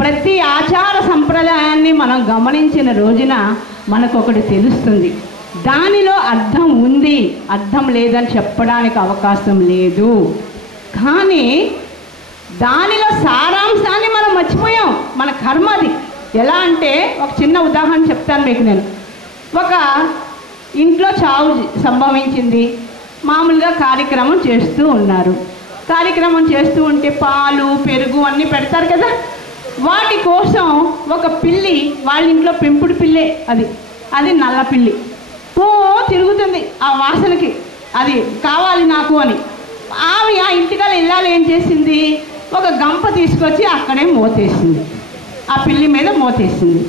ప్రతి ఆచార సంప్రదాయాన్ని మనం గమనించిన రోజున మనకు ఒకటి తెలుస్తుంది. దానిలో అర్థం ఉంది, అర్థం లేదని చెప్పడానికి అవకాశం లేదు. కానీ దానిలో సారాంశాన్ని మనం మర్చిపోయాం. మన కర్మ అది. ఎలా అంటే ఒక చిన్న ఉదాహరణ చెప్తాను మీకు. నేను ఒక ఇంట్లో చావు సంభవించింది. మామూలుగా కార్యక్రమం చేస్తూ ఉన్నారు. కార్యక్రమం చేస్తూ ఉంటే పాలు పెరుగు అన్నీ పెడతారు కదా. వాటి కోసం ఒక పిల్లి, వాళ్ళ ఇంట్లో పెంపుడు పిల్లే అది నల్ల పిల్లి తిరుగుతుంది. ఆ వాసనకి అది కావాలి నాకు అని. ఆమె ఆ ఇంటికల్లా ఇల్లాలు ఏం చేసింది, ఒక గంప తీసుకొచ్చి అక్కడే మోతేసింది. ఆ పిల్లి మీద మోతేసింది.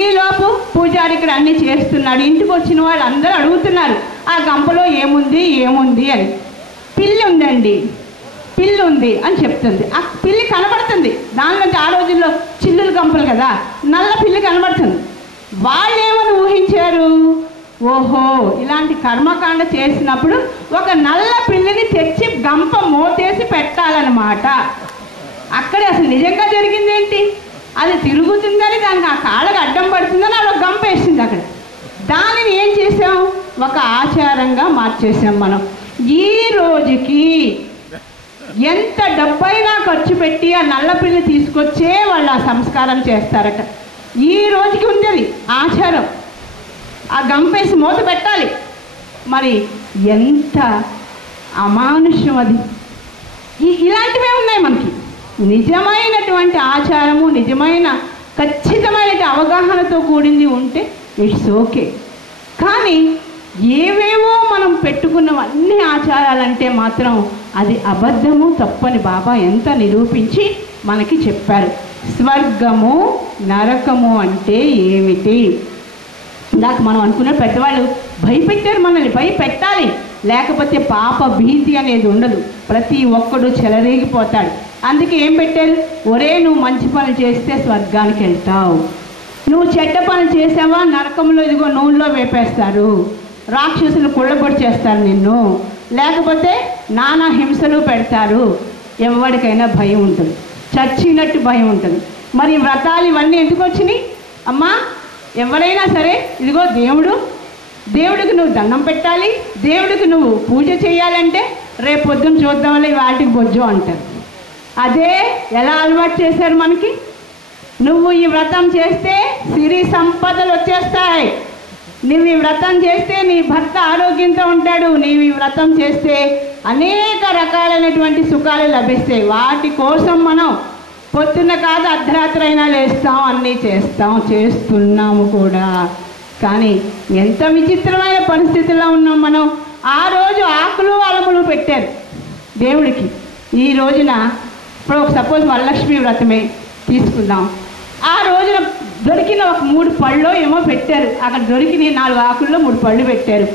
ఈలోపు పూజారి ఇక్కడ అన్నీ చేస్తున్నాడు. ఇంటికి వచ్చిన వాళ్ళు అందరూ అడుగుతున్నారు, ఆ గంపలో ఏముంది అని. పిల్లి ఉందండి, పిల్లి ఉంది అని చెప్తుంది. ఆ పిల్లి కనబడుతుంది. దానిలోంచి ఆ రోజుల్లో చిల్లులు గంపలు కదా, నల్ల పిల్లి కనబడుతుంది. వాళ్ళు ఏమని ఊహించారు, ఓహో ఇలాంటి కర్మకాండ చేసినప్పుడు ఒక నల్ల పిల్లిని తెచ్చి గంప మోతేసి పెట్టాలన్నమాట. అక్కడే అసలు నిజంగా జరిగింది ఏంటి, అది తిరుగుతుందని దానికి ఆ కాళ్ళకి అడ్డం పడుతుందని అలా గంప వేసింది అక్కడ. దానిని ఏం చేసాం, ఒక ఆచారంగా మార్చేసాం మనం. ఈ రోజుకి ఎంత డబ్బైనా ఖర్చు పెట్టి ఆ నల్ల పిల్లి తీసుకొచ్చే వాళ్ళు ఆ సంస్కారం చేస్తారట. ఈ రోజుకి ఉంది అది ఆచారం. ఆ గంపేసి మూత పెట్టాలి. మరి ఎంత అమానుష్యం అది. ఇలాంటివే ఉన్నాయి మనకి. నిజమైనటువంటి ఆచారము, నిజమైన ఖచ్చితమైన అవగాహనతో కూడింది ఉంటే ఇట్స్ ఓకే. కానీ ఏవేవో మనం పెట్టుకున్నవన్నీ ఆచారాలంటే మాత్రం అది అబద్ధము, తప్పని బాబా ఎంత నిరూపించి మనకి చెప్పారు. స్వర్గము నరకము అంటే ఏమిటి? ఇందాక మనం అనుకున్న పెద్దవాళ్ళు భయపెట్టారు మనల్ని. భయపెట్టాలి, లేకపోతే పాప భీతి అనేది ఉండదు. ప్రతి ఒక్కడు చెలరేగిపోతాడు. అందుకే ఏం పెట్టారు, ఒరే నువ్వు మంచి పనులు చేస్తే స్వర్గానికి వెళ్తావు, నువ్వు చెడ్డ పనులు చేసావా నరకంలో ఇదిగో నూనెలో వేపేస్తారు, రాక్షసులు కుళ్ళబొడి చేస్తారు నిన్ను, లేకపోతే నానా హింసలు పెడతారు. ఎవరికైనా భయం ఉంటుంది, చచ్చినట్టు భయం ఉంటుంది. మరి వ్రతాలు ఇవన్నీ ఎందుకు వచ్చినాయి? అమ్మా, ఎవరైనా సరే ఇదిగో దేవుడికి నువ్వు దండం పెట్టాలి, దేవుడికి నువ్వు పూజ చేయాలంటే రేపు పొద్దున్న చూద్దాంలే వాటికి బొజ్జు అంటారు. అదే ఎలా అలవాటు చేశారు మనకి? నువ్వు ఈ వ్రతం చేస్తే సిరి సంపదలు వచ్చేస్తాయి, నువ్వు ఈ వ్రతం చేస్తే నీ భర్త ఆరోగ్యంతో ఉంటాడు, నీవు ఈ వ్రతం చేస్తే అనేక రకాలైనటువంటి సుఖాలు లభిస్తాయి. వాటి కోసం మనం పొద్దున్న కాదు అర్ధరాత్రి అయినా లేస్తాం, అన్నీ చేస్తున్నాము కూడా. కానీ ఎంత విచిత్రమైన పరిస్థితుల్లో ఉన్నాం మనం. ఆ రోజు ఆకులు అలములు పెట్టారు దేవుడికి. ఈ రోజున ఇప్పుడు సపోజ్ వరలక్ష్మి వ్రతమే తీసుకుందాం, ఆ రోజున దొరికిన ఒక 3 పళ్ళు ఏమో పెట్టారు, అక్కడ దొరికిన 4 ఆకుల్లో 3 పళ్ళు పెట్టారు.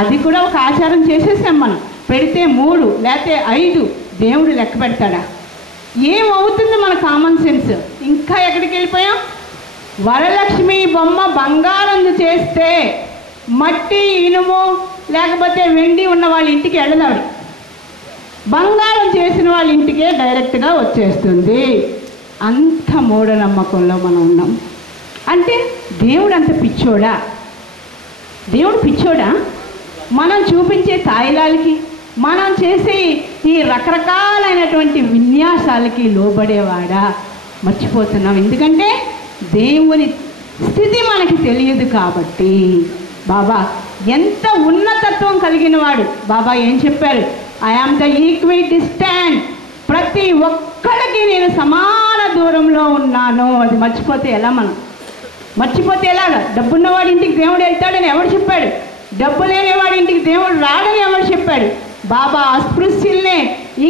అది కూడా ఒక ఆచారం చేసేసాం మనం. పెడితే 3 లేకపోతే 5 దేవుడు లెక్క పెడతాడా? ఏమవుతుంది మన కామన్ సెన్స్? ఇంకా ఎక్కడికి వెళ్ళిపోయాం? వరలక్ష్మి బొమ్మ బంగారంది చేస్తే మట్టి, ఇనుము లేకపోతే వెండి ఉన్న వాళ్ళ ఇంటికి వెళ్ళదాడు, బంగారం చేసిన వాళ్ళ ఇంటికే డైరెక్ట్గా వచ్చేస్తుంది. అంత మూఢనమ్మకంలో మనం ఉన్నాం. అంటే దేవుడు అంత పిచ్చోడా? దేవుడు పిచ్చోడా? మనం చూపించే తాయిలాలకి, మనం చేసే ఈ రకరకాలైనటువంటి విన్యాసాలకి లోబడేవాడా? మర్చిపోతున్నాం. ఎందుకంటే దేవుని స్థితి మనకి తెలియదు కాబట్టి. బాబా ఎంత ఉన్నతత్వం కలిగిన వాడు. బాబా ఏం చెప్పారు? ఐ ఆమ్ ద ఈక్విడిస్టెంట్, ప్రతి ఒక్కరికి నేను సమాన దూరంలో ఉన్నాను. అది మర్చిపోతే ఎలా? మనం మర్చిపోతే ఎలాగా? డబ్బున్నవాడి ఇంటికి దేవుడు వెళ్తాడని ఎవడు చెప్పాడు? డబ్బు లేనివాడి ఇంటికి దేవుడు రాడని ఎవడు చెప్పాడు? బాబా అస్పృశ్యుల్నే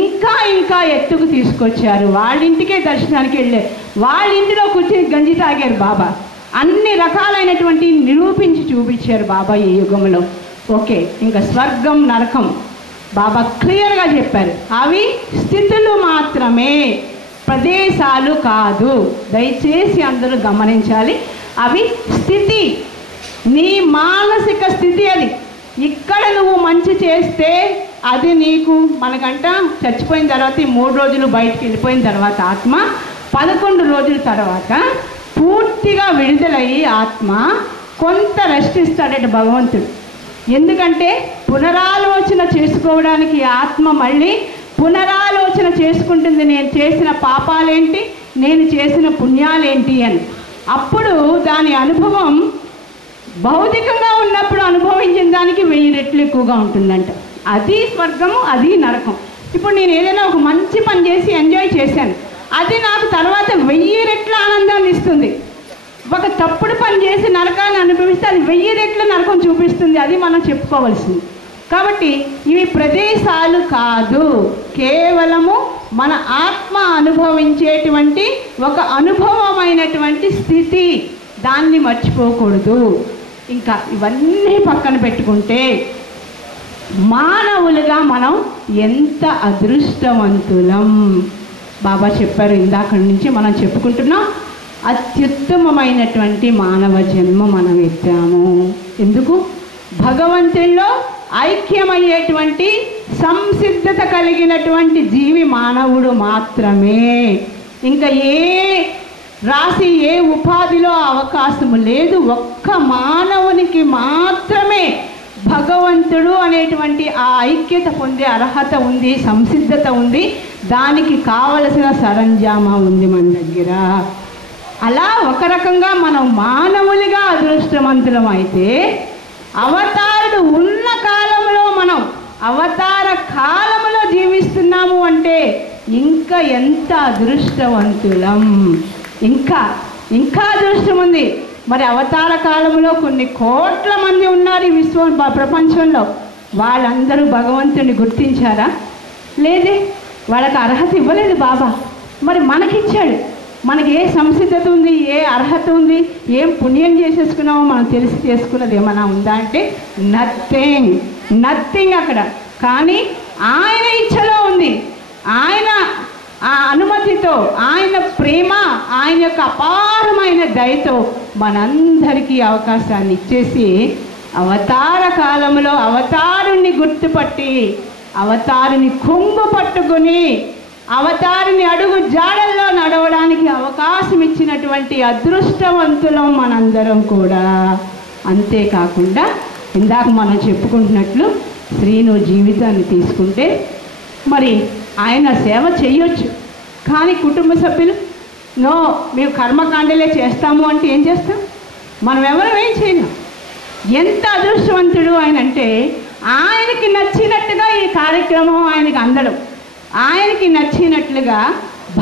ఇంకా ఇంకా ఎత్తుకు తీసుకొచ్చారు. వాళ్ళ ఇంటికే దర్శనానికి వెళ్ళే, వాళ్ళ ఇంటిలో కూర్చొని గంజి తాగారు బాబా. అన్ని రకాలైనటువంటి నిరూపించి చూపించారు బాబా ఈ యుగంలో. ఓకే, ఇంకా స్వర్గం నరకం బాబా క్లియర్గా చెప్పారు. అవి స్థితులు మాత్రమే, ప్రదేశాలు కాదు. దయచేసి అందరూ గమనించాలి. అవి స్థితి, నీ మానసిక స్థితి. అది ఇక్కడ నువ్వు మంచి చేస్తే అది నీకు, మనకంట చచ్చిపోయిన తర్వాత ఈ 3 రోజులు బయటికి వెళ్ళిపోయిన తర్వాత ఆత్మ 11 రోజుల తర్వాత పూర్తిగా విడుదలయ్యి ఆత్మ కొంత రెస్ట్ ఇస్తాడట భగవంతుడు. ఎందుకంటే పునరాలోచన చేసుకోవడానికి ఆత్మ మళ్ళీ పునరాలోచన చేసుకుంటుంది. నేను చేసిన పాపాలేంటి, నేను చేసిన పుణ్యాలేంటి అని. అప్పుడు దాని అనుభవం భౌతికంగా ఉన్నప్పుడు అనుభవించిన దానికి 1000 రెట్లు ఎక్కువగా ఉంటుందంట. అది స్వర్గము, అది నరకం. ఇప్పుడు నేను ఏదైనా ఒక మంచి పని చేసి ఎంజాయ్ చేశాను, అది నాకు తర్వాత 1000 రెట్ల ఆనందాన్ని ఇస్తుంది. ఒక తప్పుడు పని చేసి నరకాన్ని అనుభవిస్తే అది 1000 రెట్ల నరకం చూపిస్తుంది. అది మనం చెప్పుకోవాల్సింది. కాబట్టి ఇవి ప్రదేశాలు కాదు, కేవలము మన ఆత్మ అనుభవించేటువంటి ఒక అనుభవమైనటువంటి స్థితి. దాన్ని మర్చిపోకూడదు. ఇంకా ఇవన్నీ పక్కన పెట్టుకుంటే మానవులుగా మనం ఎంత అదృష్టవంతులం. బాబా చెప్పారు, ఇందాక నుంచి మనం చెప్పుకుంటున్నాం, అత్యుత్తమమైనటువంటి మానవ జన్మ మనం ఎత్తాము. ఎందుకు? భగవంతుల్లో ఐక్యమయ్యేటువంటి సంసిద్ధత కలిగినటువంటి జీవి మానవుడు మాత్రమే. ఇంకా ఏ రాసి ఏ ఉపాధిలో అవకాశం లేదు. ఒక్క మానవునికి మాత్రమే భగవంతుడు అనేటువంటి ఆ ఐక్యత పొందే అర్హత ఉంది, సంసిద్ధత ఉంది. దానికి కావలసిన సరంజామా ఉంది మన దగ్గర. అలా ఒక రకంగా మనం మానవులుగా అదృష్టవంతులం అయితే, అవతారుడు ఉన్న కాలంలో మనం అవతార కాలంలో జీవిస్తున్నాము అంటే ఇంకా ఎంత అదృష్టవంతులం. ఇంకా ఇంకా అదృష్టం ఉంది. మరి అవతార కాలంలో కొన్ని కోట్ల మంది ఉన్నారు ఈ ప్రపంచంలో. వాళ్ళందరూ భగవంతుని గుర్తించారా? లేదే, వాళ్ళకి అర్హత ఇవ్వలేదు బాబా. మరి మనకిచ్చాడు. మనకి ఏ సంసిద్ధత ఉంది, ఏ అర్హత ఉంది, ఏం పుణ్యం చేసేసుకున్నామో మనం తెలిసి చేసుకున్నది ఏమైనా ఉందా అంటే నథింగ్ అక్కడ. కానీ ఆయన ఇచ్ఛలో ఉంది. ఆయన ఆ అనుమతితో, ఆయన ప్రేమ, ఆయన యొక్క అపారమైన దయతో మనందరికీ అవకాశాన్ని ఇచ్చేసి అవతార కాలంలో అవతారుణ్ణి గుర్తుపట్టి, అవతారుని కొంగు పట్టుకుని అవతారిని అడుగు జాడల్లో నడవడానికి అవకాశం ఇచ్చినటువంటి అదృష్టవంతులం మనందరం కూడా. అంతేకాకుండా ఇందాక మనం చెప్పుకుంటున్నట్లు శ్రీను జీవితాన్ని తీసుకుంటే మరి ఆయన సేవ చేయొచ్చు, కానీ కుటుంబ సభ్యులు నో మేము కర్మకాండలే చేస్తాము అంటే ఏం చేస్తాం? మనం ఎవరు ఏం చేయలేం. ఎంత అదృష్టవంతుడు ఆయన అంటే ఆయనకి నచ్చినట్టుగా ఈ కార్యక్రమం ఆయనకి అందడం, ఆయనకి నచ్చినట్లుగా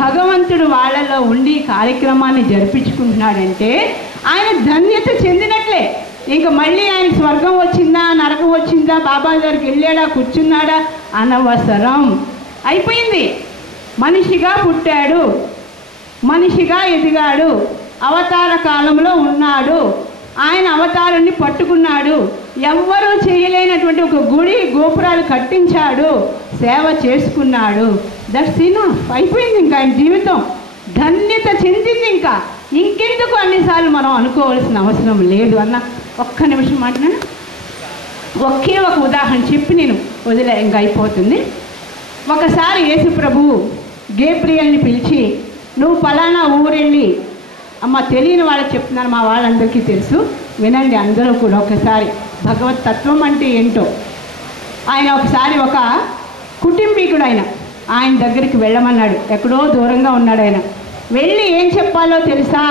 భగవంతుడు వాళ్ళలో ఉండి కార్యక్రమాన్ని జరిపించుకుంటున్నాడంటే ఆయన ధన్యత చెందినట్లే. ఇంకా మళ్ళీ ఆయనకి స్వర్గం వచ్చిందా నరకం వచ్చిందా బాబా దగ్గరికి వెళ్ళాడా కూర్చున్నాడా అనవసరం. అయిపోయింది. మనిషిగా పుట్టాడు, మనిషిగా ఎదిగాడు, అవతార కాలంలో ఉన్నాడు, ఆయన అవతారాన్ని పట్టుకున్నాడు, ఎవ్వరూ చేయలేనటువంటి ఒక గుడి గోపురాలు కట్టించాడు, సేవ చేసుకున్నాడు. That's enough. అయిపోయింది. ఇంకా ఆయన జీవితం ధన్యత చెందింది. ఇంకా ఇంకెందుకు అన్నిసార్లు మనం అనుకోవాల్సిన అవసరం లేదు అన్న. ఒక్క నిమిషం మాట్లాడినా ఒకే ఒక ఉదాహరణ చెప్పి నేను వదిలే, ఇంకా అయిపోతుంది. ఒకసారి యేసు ప్రభువు గేబ్రియల్ని పిలిచి, నువ్వు పలానా ఊరెళ్ళి, అమ్మ తెలియని వాళ్ళకి చెప్తున్నాను, మా వాళ్ళందరికీ తెలుసు, వినండి అందరూ కూడా ఒకసారి భగవత్ తత్వం అంటే ఏంటో. ఆయన ఒకసారి ఒక కుటుంబీకుడు ఆయన దగ్గరికి వెళ్ళమన్నాడు. ఎక్కడో దూరంగా ఉన్నాడు ఆయన. వెళ్ళి ఏం చెప్పాలో తెలుసా?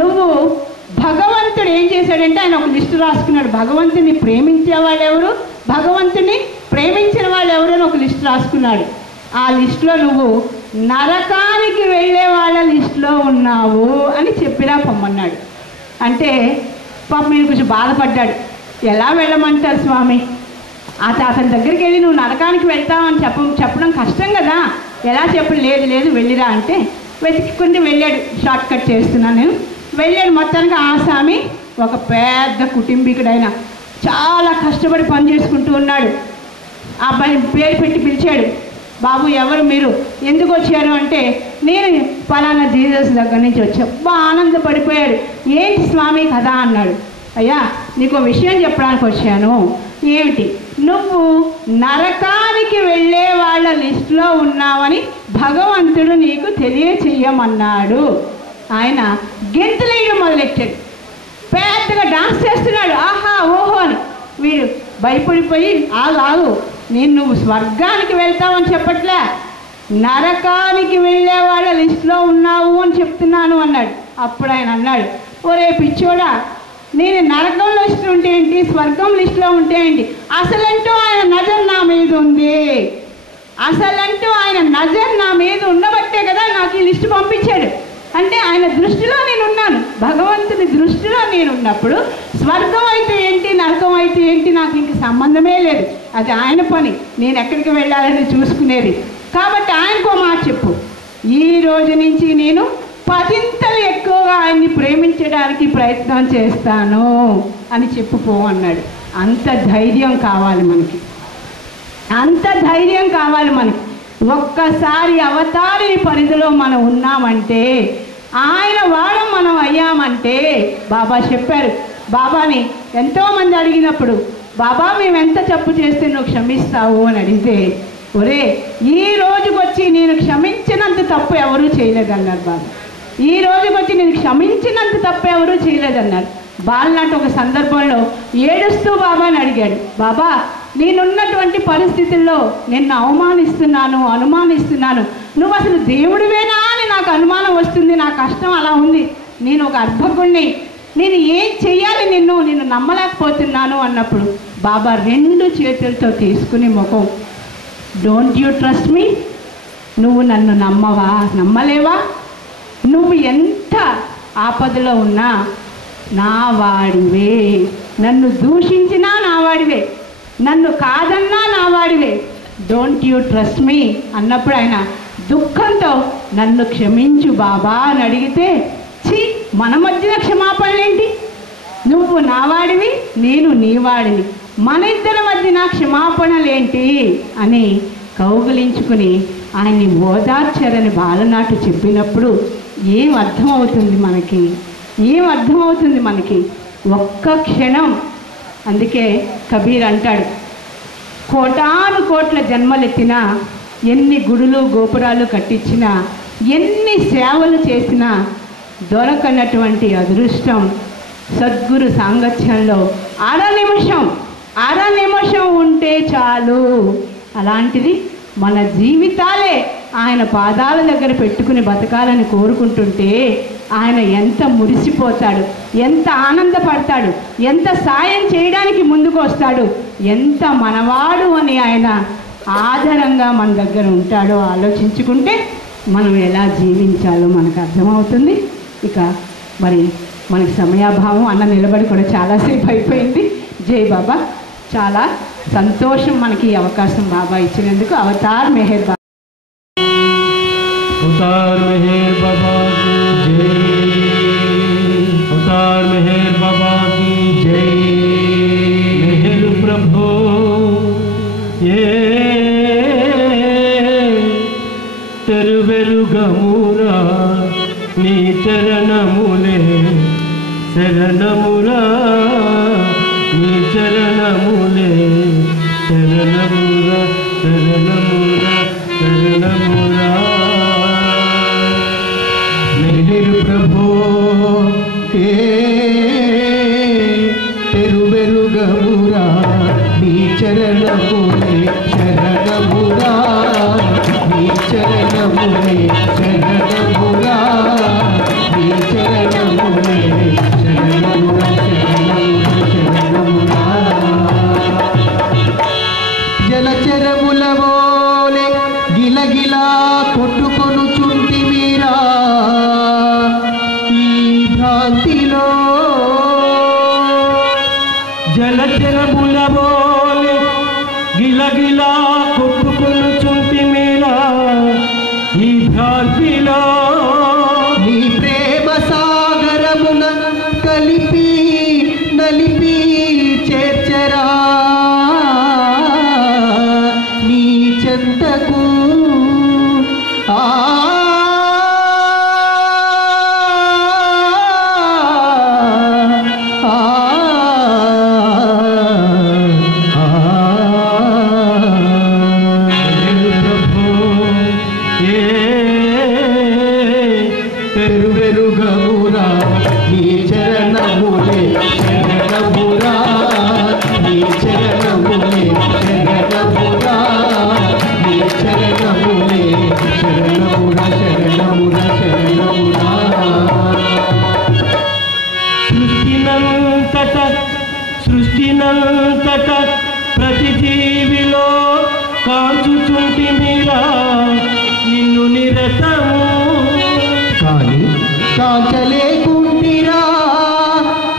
నువ్వు భగవంతుడు ఏం చేశాడంటే ఆయన ఒక లిస్టు రాసుకున్నాడు. భగవంతుని ప్రేమించే వాళ్ళు ఎవరు, భగవంతుని ప్రేమించిన వాళ్ళు ఎవరు అని ఒక లిస్టు రాసుకున్నాడు. ఆ లిస్టులో నువ్వు నరకానికి వెళ్ళే వాళ్ళ లిస్టులో ఉన్నావు అని చెప్పినా పొమ్మన్నాడు. అంటే పాపం మీరు కొంచెం బాధపడ్డాడు. ఎలా వెళ్ళమంటారు స్వామి, అతని దగ్గరికి వెళ్ళి నువ్వు నరకానికి వెళ్తావని చెప్పడం కష్టం కదా, ఎలా చెప్పు? లేదు వెళ్ళిరా అంటే వెతుక్కుంటూ వెళ్ళాడు. షార్ట్ కట్ చేస్తున్నాను నేను. వెళ్ళాడు. మొత్తానికి ఆ స్వామి ఒక పెద్ద కుటుంబీకుడైన చాలా కష్టపడి పని చేసుకుంటూ ఉన్నాడు. ఆ అబ్బాయిని పేరు పెట్టి పిలిచాడు. బాబు ఎవరు మీరు, ఎందుకు వచ్చారు అంటే నేను పలానా జీసస్ దగ్గర నుంచి వచ్చా. బాగా ఆనందపడిపోయాడు. ఏంటి స్వామి కదా అన్నాడు. అయ్యా నీకు విషయం చెప్పడానికి వచ్చాను. ఏమిటి? నువ్వు నరకానికి వెళ్ళే వాళ్ళ లిస్టులో ఉన్నావని భగవంతుడు నీకు తెలియచేయమన్నాడు. ఆయన గెంతులేయడం మొదలెట్టాడు. పెద్దగా డాన్స్ చేస్తున్నాడు. ఆహా ఓహో అని. వీడు భయపడిపోయి ఆగు, నువ్వు స్వర్గానికి వెళ్తావని చెప్పట్లే, నరకానికి వెళ్ళే వాళ్ళ లిస్టులో ఉన్నావు అని చెప్తున్నాను అన్నాడు. అప్పుడు ఆయన అన్నాడు, ఒరే పిచ్చోడా, నేను నరకం లిస్టులో ఉంటే ఏంటి, స్వర్గం లిస్టులో ఉంటే ఏంటి, అసలంటూ ఆయన నజర్ నా మీద ఉంది, అసలంటూ ఆయన నజర్ నా మీద ఉండబట్టే కదా నాకు ఈ లిస్టు పంపించాడు. అంటే ఆయన దృష్టిలో నేనున్నాను, భగవంతుని దృష్టిలో నేనున్నప్పుడు స్వర్గం అయితే ఏంటి నరకం అయితే ఏంటి నాకు ఇంక సంబంధమే లేదు. అది ఆయన పని, నేను ఎక్కడికి వెళ్ళాలని చూసుకునేది. కాబట్టి ఆయనకో మాట చెప్పు, ఈ రోజు నుంచి నేను 10 ఎక్కువగా ఆయన్ని ప్రేమించడానికి ప్రయత్నం చేస్తాను అని చెప్పుకో అన్నాడు. అంత ధైర్యం కావాలి మనకి, అంత ధైర్యం కావాలి మనకి. ఒక్కసారి అవతారిని పరిధిలో మనం ఉన్నామంటే, ఆయన వాడం మనం అయ్యామంటే, బాబా చెప్పారు. బాబాని ఎంతోమంది అడిగినప్పుడు, బాబా మేము ఎంత తప్పు చేస్తే నువ్వు క్షమిస్తావు అని అడిగితే, ఒరే ఈ రోజుకొచ్చి నేను క్షమించినంత తప్పు ఎవరూ చేయలేదన్నారు బాబా. ఈ రోజుకొచ్చి నేను క్షమించినంత తప్పు ఎవరూ చేయలేదన్నారు. బాలనాటి ఒక సందర్భంలో ఏడుస్తూ బాబాని అడిగాడు, బాబా నేనున్నటువంటి పరిస్థితుల్లో నిన్ను అనుమానిస్తున్నాను, నువ్వు అసలు దేవుడివేనా అని నాకు అనుమానం వస్తుంది, నా కష్టం అలా ఉంది, నేను ఒక అర్భకుణ్ణి, నేను ఏం చెయ్యాలి, నిన్ను నమ్మలేకపోతున్నాను అన్నప్పుడు బాబా 2 చేతులతో తీసుకుని ముఖం, డోంట్ యూ ట్రస్ట్ మీ, నువ్వు నన్ను నమ్మలేవా, నువ్వు ఎంత ఆపదలో ఉన్నా నా వాడివే, నన్ను దూషించినా నా వాడివే, నన్ను కాదన్నా నా వాడివే, డోంట్ యూ ట్రస్ట్ మీ అన్నప్పుడు ఆయన దుఃఖంతో నన్ను క్షమించు బాబా అని అడిగితే, మన మధ్యన క్షమాపణలేంటి, నువ్వు నా వాడివి నేను నీ వాడిని, మన ఇద్దరి మధ్యన క్షమాపణలేంటి అని కౌగిలించుకుని ఆయన్ని ఓదార్చారని బాలనాటు చెప్పినప్పుడు ఏం అర్థమవుతుంది మనకి, ఒక్క క్షణం. అందుకే కబీర్ అంటాడు, కోటాను కోట్ల జన్మలెత్తినా ఎన్ని గుడులు గోపురాలు కట్టించినా, ఎన్ని సేవలు చేసినా దొరకనటువంటి అదృష్టం సద్గురు సాంగత్యంలో అర నిమిషం ఉంటే చాలు. అలాంటిది మన జీవితాలే ఆయన పాదాల దగ్గర పెట్టుకుని బతకాలని కోరుకుంటుంటే ఆయన ఎంత మురిసిపోతాడు, ఎంత ఆనందపడతాడు, ఎంత సాయం చేయడానికి ముందుకు వస్తాడు, ఎంత మనవాడు అని ఆయన ఆదరంగా మన దగ్గర ఉంటాడో ఆలోచించుకుంటే మనం ఎలా జీవించాలో మనకు అర్థమవుతుంది. ఇక మరి మనకి సమయాభావం, అన్న నిలబడి కూడా చాలాసేపు అయిపోయింది. జై బాబా. చాలా సంతోషం మనకి ఈ అవకాశం బాబా ఇచ్చినందుకు. అవతార్ మెహర్ బాబా. అవతార్ మెహర్ బాబా की जय, అవతార్ మెహర్ బాబా की जय। మెహర్ ప్రభు ఏ తెరువెలుగమురా నీ చరణములే శరణమురా, నీ చరణములే శరణమురా, శరణమురా, శరణమురా। మెహర్ ప్రభు ఏ తెరువెలుగమురా నీ చరణములే శరణమురా, నీ చరణములే శరణమురా, నీ చరణములే శరణమురా, శరణమురా, శరణమురా। జలచరములవోలే గిలగిలా కొట్టుకొనుచుంటి మీరా ఈ భ్రాంతిలో, జలచరములవోలే గిలగిలా కొట్టుకొనుచుంటి మీరా ఈ భ్రాంతిలో, నీ ప్రేమ సాగరమున కలిపి నలిపి చేర్చరా నీ చెంతకు ఆ తెరువెలుగమురా నీ చరణములే శరణమురా, నీ చరణములే శరణమురా, నీ చరణములే శరణమురా, శరణమురా, శరణమురా। సృష్టినంతట ప్రతి జీవిలో కాంచుచుంటి మీరా నిన్ను నిరతము, కానీ కాంచలేకుంటిరా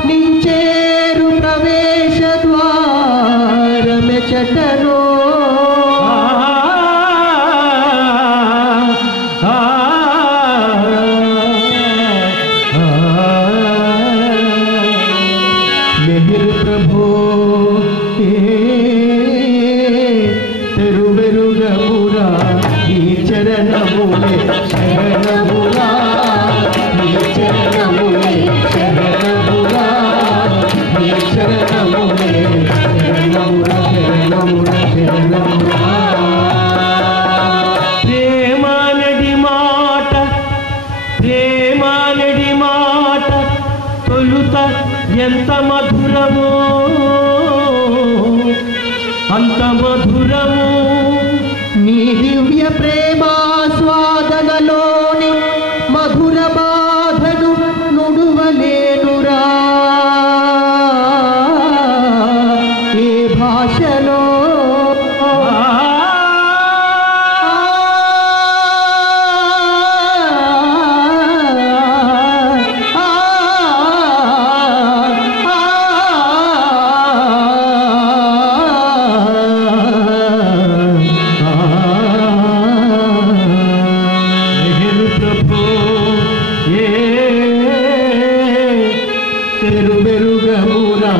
నించేరు ప్రవేశ ద్వారమెచటనో, మెహర్ ప్రభు ఏ తెరువెలుగమురా నీ చరణములే శరణమురా, నీ చరణములే శరణమురా, నీ చరణములే శరణమురా, శరణమురా, శరణమురా। ప్రేమానడి మాట, ప్రేమానడి మాట తొలుత ఎంత మధురమో అంత మధురము, నీ దివ్య ప్రేమాస్వాదనలోని మధుర బాధను నుడువలేనురా ఏ భాషలో, తెరువెలుగమురా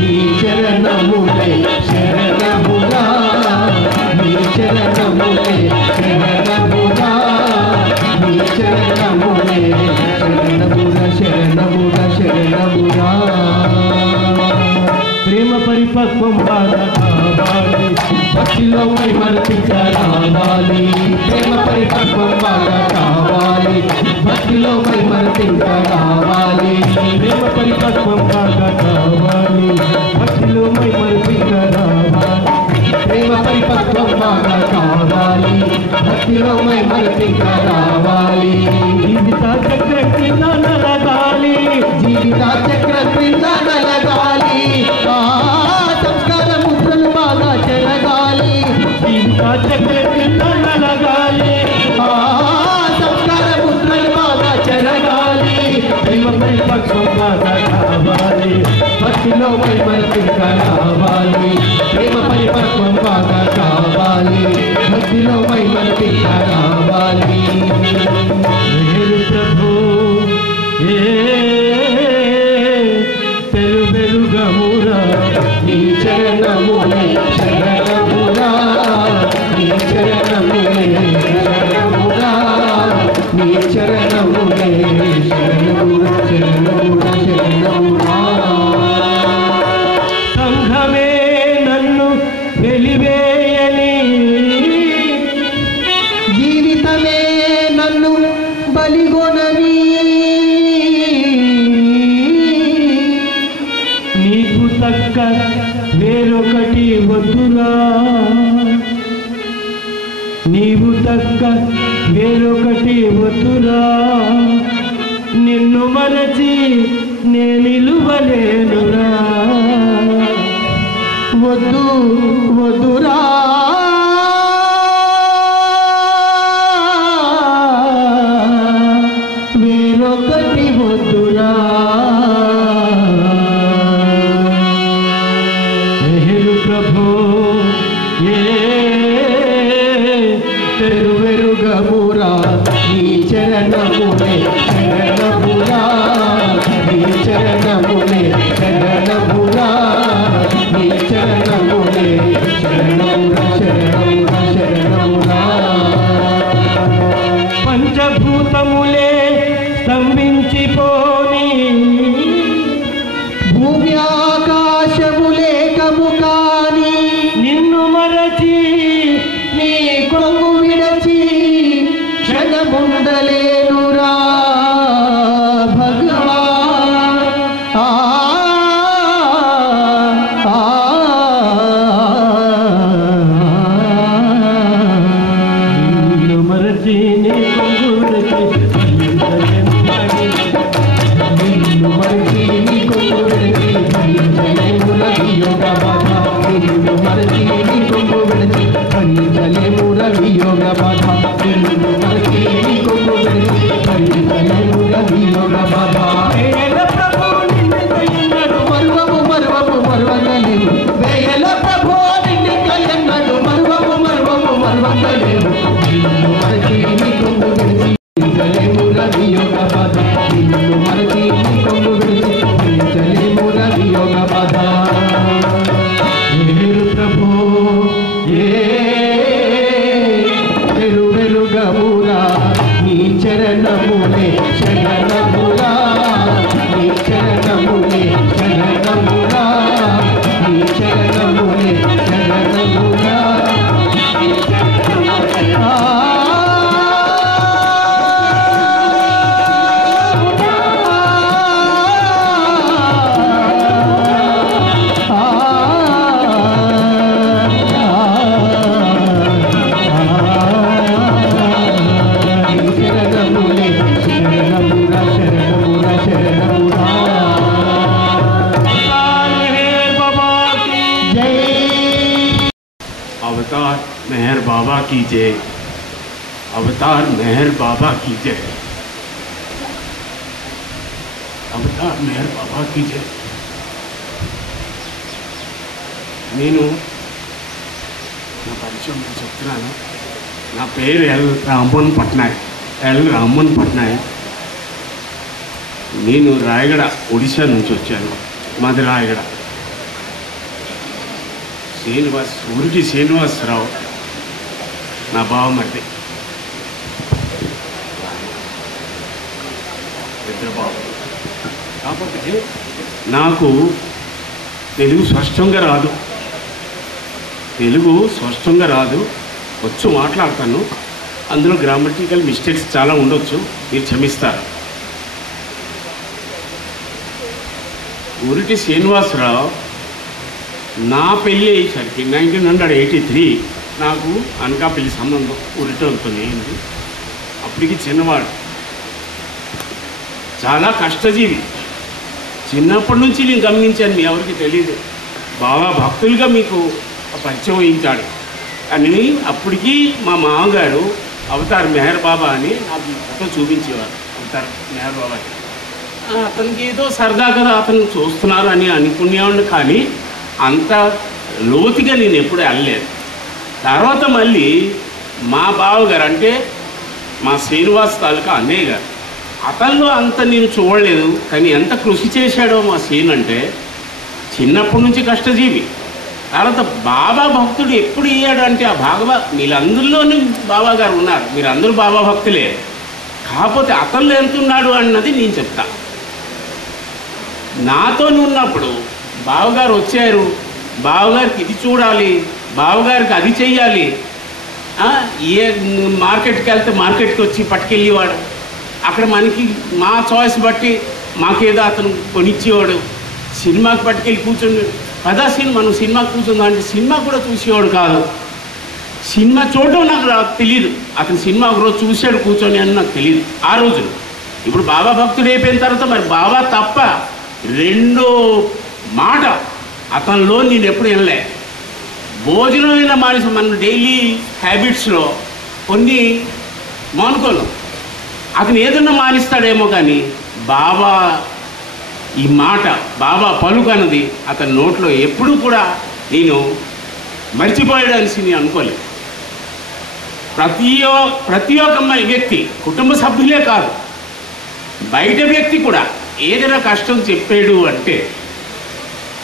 నీ చరణములే శరణమురా, నీ చరణములే శరణమురా, నీ చరణములే శరణమురా, శరణమురా, శరణమురా। ప్రేమ పరిపక్వం బాధ కావాలి, భక్తిలో మైమరపింక రావాలి, ప్రేమ పరిపక్వం బాగా కావాలి, భక్తిలో మైమరపింక రావాలి, ప్రేమ పరిపక్వం బాగా కావాలి, భక్తిలో మైమరపింక రావాలి, ప్రేమ పరిపక్వం బాగా కావాలి, భక్తిలో మైమరపింక రావాలి. జీవిత చక్ర క్రింద నలగాలి, జీవిత చక్ర క్రింద నలగాలి, సంస్కార ముద్రలు బాగా చెరగాలి, జీవిత చక్ర క్రింద నలగాలి, సంస్కార ముద్రలు బాగా చెరగాలి, ప్రేమ పరిపక్వం బాగా కావాలి, భక్తిలో మైమరపింక రావాలి, ప్రేమ పరిపక్వం బాగా కావాలి, భక్తిలో మైమరపింక రావాలి. మేరు ప్రభు పెరుగమురా నీ చరణములే శరణమురా, నీ చరణములే శరణమురా, నీ చరణములే శరణమురా, శరణమురా, శరణమురా. సంఘమే నన్ను వెలివేయని, జీవితమే నన్ను బలిగొనని, నీకు తక్క వేరొకటి వద్దురా, నీవు తక్క వేరొకటి వద్దురా, నిన్ను మరచి నే నిలువలేనురా, వద్దు వద్దురా, వేరొకటి వద్దురా. మెహరు ప్రభు పెరుగమురా నీ చరణములే శరణమురా, నీ చరణములే శరణమురా, నీ చరణములే శరణమురా, శరణమురా, శరణమురా. పంచభూతములే స్తంభించిపోని, భూమి ఆకాశములే కము కాని, నిన్ను మరచి నీ కొంగు విడచి క్షణముండలేనురా భగవాన్. నిన్ను మరచి నీ కొంగు విడచి, నిన్ను మరచి నీ కొంగు విడచి భరించలేమురా వియోగ బాధ, నిన్ను మరచి నీ కొంగు విడచి భరించలేమురా వియోగ బాధ, నిన్ను మరచి నీ కొంగు విడచి భరించలేమురా వియోగ బాధ. వేల ప్రభు నిన్ను కయ్యన్నాడు మరువము మరువము మరువగలేము, వేల ప్రభు నిన్ను కయ్యన్నాడు మరువము మరువము మరువగలేము, నిన్ను మరచి నీ కొంగు విడచి భరించలేమురా వియోగ బాధ, నిన్ను మరచి నీ కొంగు విడచి భరించలేమురా వియోగ బాధ. మేరు ప్రభు పెరుగమురా నీ చరణములే శరణమురా, నీ చరణములే శరణమురా, నీ చరణములే శరణమురా. अवतार मेहर बाबा की जय, अवतार मेहर बाबा की जय, अवतार मेहर बाबा की जय. నేను నా పరిచయం నేను చెప్తున్నాను. నా పేరు ఎల్ రామ్మోహన్ పట్నాయక్. నేను రాయగడ ఒడిశా నుంచి వచ్చాను. మాది రాయగడ. ఊరికి శ్రీనివాసరావు నా బావమరిది, ఇద్దరు బావ. కాకపోతే నాకు తెలుగు స్పష్టంగా రాదు. తెలుగు స్పష్టంగా రాదు, వచ్చు మాట్లాడతాను. అందులో గ్రామటికల్ మిస్టేక్స్ చాలా ఉండొచ్చు, మీరు క్షమిస్తారు. ఉరిటి శ్రీనివాసరావు నా పెళ్ళి అయ్యేసరికి 1983 నాకు అనకాపల్లి సంబంధం ఉరిటోతో అయింది. అప్పటికి చిన్నవాడు, చాలా కష్టజీవి. చిన్నప్పటి నుంచి నేను గమనించాను, మీ ఎవరికి తెలియదు. బాగా భక్తులుగా మీకు పరిచయం వహించాడు. కానీ అప్పటికి మా మామగారు అవతార్ మెహర్ బాబా అని నాకు ఫోటో చూపించేవారు. అవతార్ మెహర్ బాబా అతనికి ఏదో సరదా కదా అతను చూస్తున్నారు అని అనుకునేవాడిని, కానీ అంత లోతుగా నేను ఎప్పుడు వెళ్ళలేదు. తర్వాత మళ్ళీ మా బావగారు అంటే మా శ్రీనివాస్ తాలూకా అన్నయ్య గారు, అతనిలో అంత నేను చూడలేదు. కానీ ఎంత కృషి చేశాడో మా శ్రీను అంటే, చిన్నప్పటి నుంచి కష్టజీవి. తర్వాత బాబా భక్తుడు ఎప్పుడు ఇయ్యాడు అంటే ఆ వీళ్ళందరిలోనే బాబా గారు ఉన్నారు, మీరందరూ బాబా భక్తులే. కాకపోతే అతనిలో ఎంత ఉన్నాడు అన్నది నేను చెప్తా. నాతో ఉన్నప్పుడు బావగారు వచ్చారు, బావగారికి ఇది చూడాలి, బావగారికి అది చెయ్యాలి. ఏ మార్కెట్కి వెళ్తే మార్కెట్కి వచ్చి పట్టుకెళ్ళేవాడు. అక్కడ మనకి మా చాయిస్ బట్టి మాకేదో అతను కొనిచ్చేవాడు. సినిమాకి పట్టుకెళ్ళి కూర్చొని పదా మనం సినిమాకి కూర్చుందా అంటే సినిమా కూడా చూసేవాడు కాదు. సినిమా చూడడం నాకు తెలియదు. అతను సినిమా ఒకరోజు చూశాడు కూర్చొని అని నాకు తెలియదు ఆ రోజు. ఇప్పుడు బాబా భక్తుడు అయిపోయిన తర్వాత మరి బాబా తప్ప రెండో మాట అతనిలో నేను ఎప్పుడు వినలే. భోజనమైన మానేసి మన డైలీ హ్యాబిట్స్లో కొన్ని మానుకోను. అతను ఏదన్నా మానిస్తాడేమో కానీ బాబా ఈ మాట, బాబా పలుకు అన్నది అతని నోట్లో ఎప్పుడూ కూడా నేను మర్చిపోయడానికి నేను అనుకోలేదు. ప్రతి ఒక్క వ్యక్తి, కుటుంబ సభ్యులే కాదు, బయట వ్యక్తి కూడా ఏదైనా కష్టం చెప్పాడు అంటే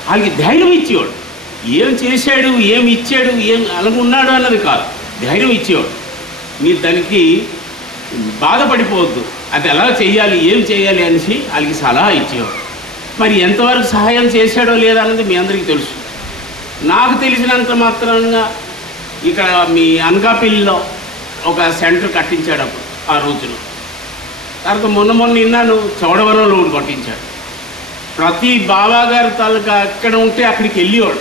వాళ్ళకి ధైర్యం ఇచ్చేవాడు. ఏం చేశాడు, ఏం ఇచ్చాడు, ఏం అలాగున్నాడు అన్నది కాదు, ధైర్యం ఇచ్చేవాడు. మీరు దానికి బాధపడిపోవద్దు, అది ఎలా చేయాలి, ఏం చేయాలి అనేసి వాళ్ళకి సలహా ఇచ్చేవాడు. మరి ఎంతవరకు సహాయం చేశాడో లేదా అన్నది మీ అందరికీ తెలుసు. నాకు తెలిసినంత మాత్రంగా ఇక్కడ మీ అనకాపల్లిలో ఒక సెంటర్ కట్టించాడు అప్పుడు ఆ రోజులో. తర్వాత మొన్న విన్నాను చౌడవరంలో ఒకటి కట్టించాడు. ప్రతి బాబా గారి తాలూకా ఎక్కడ ఉంటే అక్కడికి వెళ్ళేవాడు.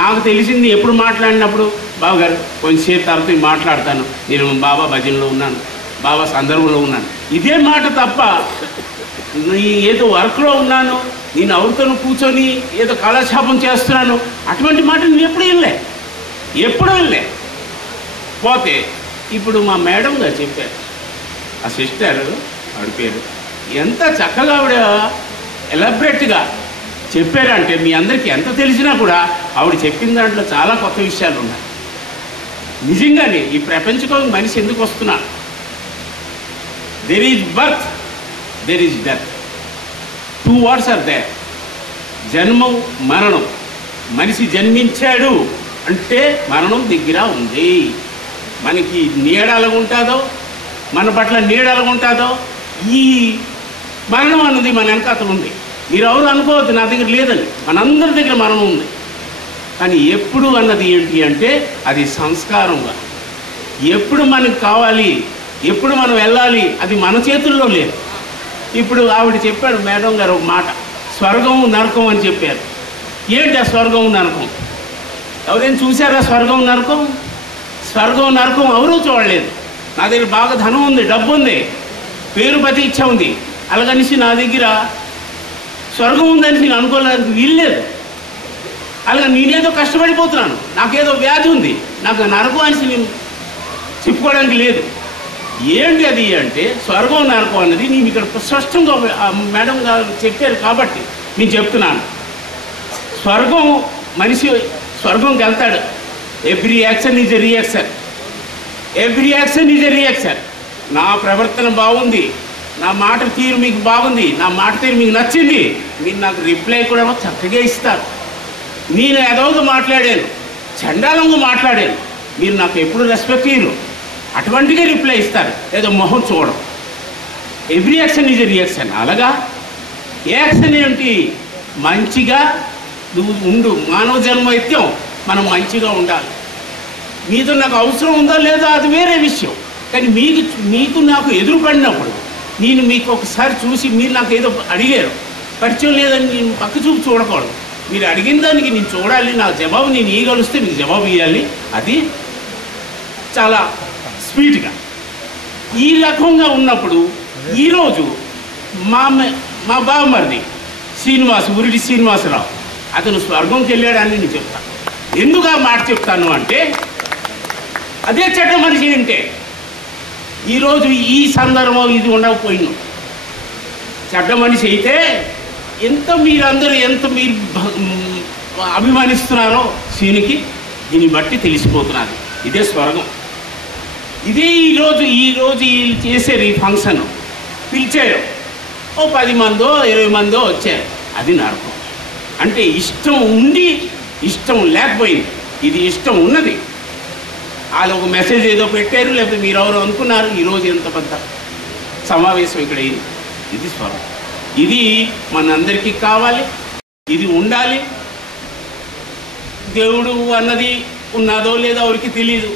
నాకు తెలిసింది ఎప్పుడు మాట్లాడినప్పుడు, బాబాగారు కొంచెంసేపు తర్వాత మాట్లాడతాను, నేను బాబా భజనలో ఉన్నాను, బాబా సందర్భంలో ఉన్నాను, ఇదే మాట తప్ప ఏదో వర్క్లో ఉన్నాను, నేను ఎవరితో కూర్చొని ఏదో కాలక్షేపం చేస్తున్నాను అటువంటి మాట నేను ఎప్పుడు వెళ్ళే. పోతే ఇప్పుడు మా మేడం గారు చెప్పారు, ఆ సిస్టర్ ఆవిడ పేరు, ఎంత చక్కగా ఆవిడ ఎలాబరేట్గా చెప్పారంటే మీ అందరికీ ఎంత తెలిసినా కూడా ఆవిడ చెప్పిన దాంట్లో చాలా కొత్త విషయాలు ఉన్నాయి. నిజంగానే ఈ ప్రపంచంలో మనిషి ఎందుకు వస్తున్నా, there is birth, there is death, 2 words are there. జన్మం, మరణం. మనిషి జన్మించాడు అంటే మరణం దగ్గర ఉంది. మనకి నీడ ఎలాగుంటుందో, మన పట్ల నీడ ఎలాగుంటుందో, ఈ మరణం అన్నది మన వెనకాతలు ఉంది. మీరు ఎవరు అనుకోవద్దు నా దగ్గర లేదని, మనందరి దగ్గర మరణం ఉంది. కానీ ఎప్పుడు అన్నది ఏంటి అంటే అది సంస్కారంగా, ఎప్పుడు మనకు కావాలి, ఎప్పుడు మనం వెళ్ళాలి, అది మన చేతుల్లో లేదు. ఇప్పుడు ఆవిడ చెప్పాడు మేడం గారు ఒక మాట, స్వర్గం నరకం అని చెప్పారు. ఏంటి ఆ స్వర్గం నరకం? ఎవరైనా చూసారా స్వర్గం నరకం? స్వర్గం నరకం ఎవరూ చూడలేదు. నా దగ్గర బాగా ధనం ఉంది, డబ్బు ఉంది, పేరు ప్రతిష్ట ఉంది, అలాగనిసి నా దగ్గర స్వర్గం ఉందని నేను అనుకోవడానికి వీల్లేదు. అలాగే నేనేదో కష్టపడిపోతున్నాను, నాకేదో వ్యాధి ఉంది, నాకు నరకం అనేసి నేను చెప్పుకోవడానికి లేదు. ఏంటి అది అంటే స్వర్గం నరకం అన్నది నేను ఇక్కడ స్పష్టంగా మేడం గారు చెప్పారు కాబట్టి నేను చెప్తున్నాను. స్వర్గం, మనిషి స్వర్గంకి వెళ్తాడు. Every action is a reaction, every action is a reaction. నా ప్రవర్తన బాగుంది, నా మాట తీరు మీకు బాగుంది, నా మాట తీరు మీకు నచ్చింది, మీరు నాకు రిప్లై కూడా చక్కగా ఇస్తారు. నేను ఏదోగా మాట్లాడాను, చండాలంగా మాట్లాడాను, మీరు నాకు ఎప్పుడు రెస్పెక్ట్ ఇయ్యరు, అటువంటిగా రిప్లై ఇస్తారు, ఏదో మొహం చూడడం. Every action is a reaction. అలాగా యాక్షన్ ఏంటి? మంచిగా నువ్వు ఉండు, మానవ జన్మ ఎత్తాం, మనం మంచిగా ఉండాలి. మీతో నాకు అవసరం ఉందో లేదో అది వేరే విషయం. కానీ మీకు నాకు ఎదురుపడినప్పుడు నేను మీకు ఒకసారి చూసి మీరు నాకు ఏదో అడిగారు, పరిచయం లేదని నేను పక్క చూపు చూడకూడదు. మీరు అడిగిన దానికి నేను చూడాలి, నా జవాబు నేను ఇవ్వగలిస్తే మీకు జవాబు ఇవ్వాలి. అది చాలా స్వీట్గా ఈ రకంగా ఉన్నప్పుడు ఈరోజు మా బావమరిది ఉరిటి శ్రీనివాసరావు అతను స్వర్గంకి వెళ్ళాడని నేను చెప్తాను. ఎందుకు ఆ మాట చెప్తాను అంటే, అదే చెడ్డ మనిషి అంటే ఈరోజు ఈ సందర్భం ఇది ఉండకపోయినా, చెడ్డ మనిషి అయితే మీరందరూ ఎంత మీరు అభిమానిస్తున్నారో సీనికి దీన్ని బట్టి తెలిసిపోతున్నారు. ఇదే స్వర్గం. ఇదే ఈరోజు వీళ్ళు చేసేది ఈ ఫంక్షన్ పిలిచారు, ఓ 10 మందో 20 మందో వచ్చారు, అది నరకం. అంటే ఇష్టం ఉండి ఇష్టం లేకపోయింది. ఇది ఇష్టం ఉన్నది, వాళ్ళు ఒక మెసేజ్ ఏదో పెట్టారు, లేకపోతే మీరు ఎవరు అనుకున్నారు, ఈరోజు ఎంత పెద్ద సమావేశం ఇక్కడ అయింది. ఇది స్వరం. ఇది మనందరికీ కావాలి, ఇది ఉండాలి. దేవుడు అన్నది ఉన్నదో లేదో ఎవరికి తెలియదు.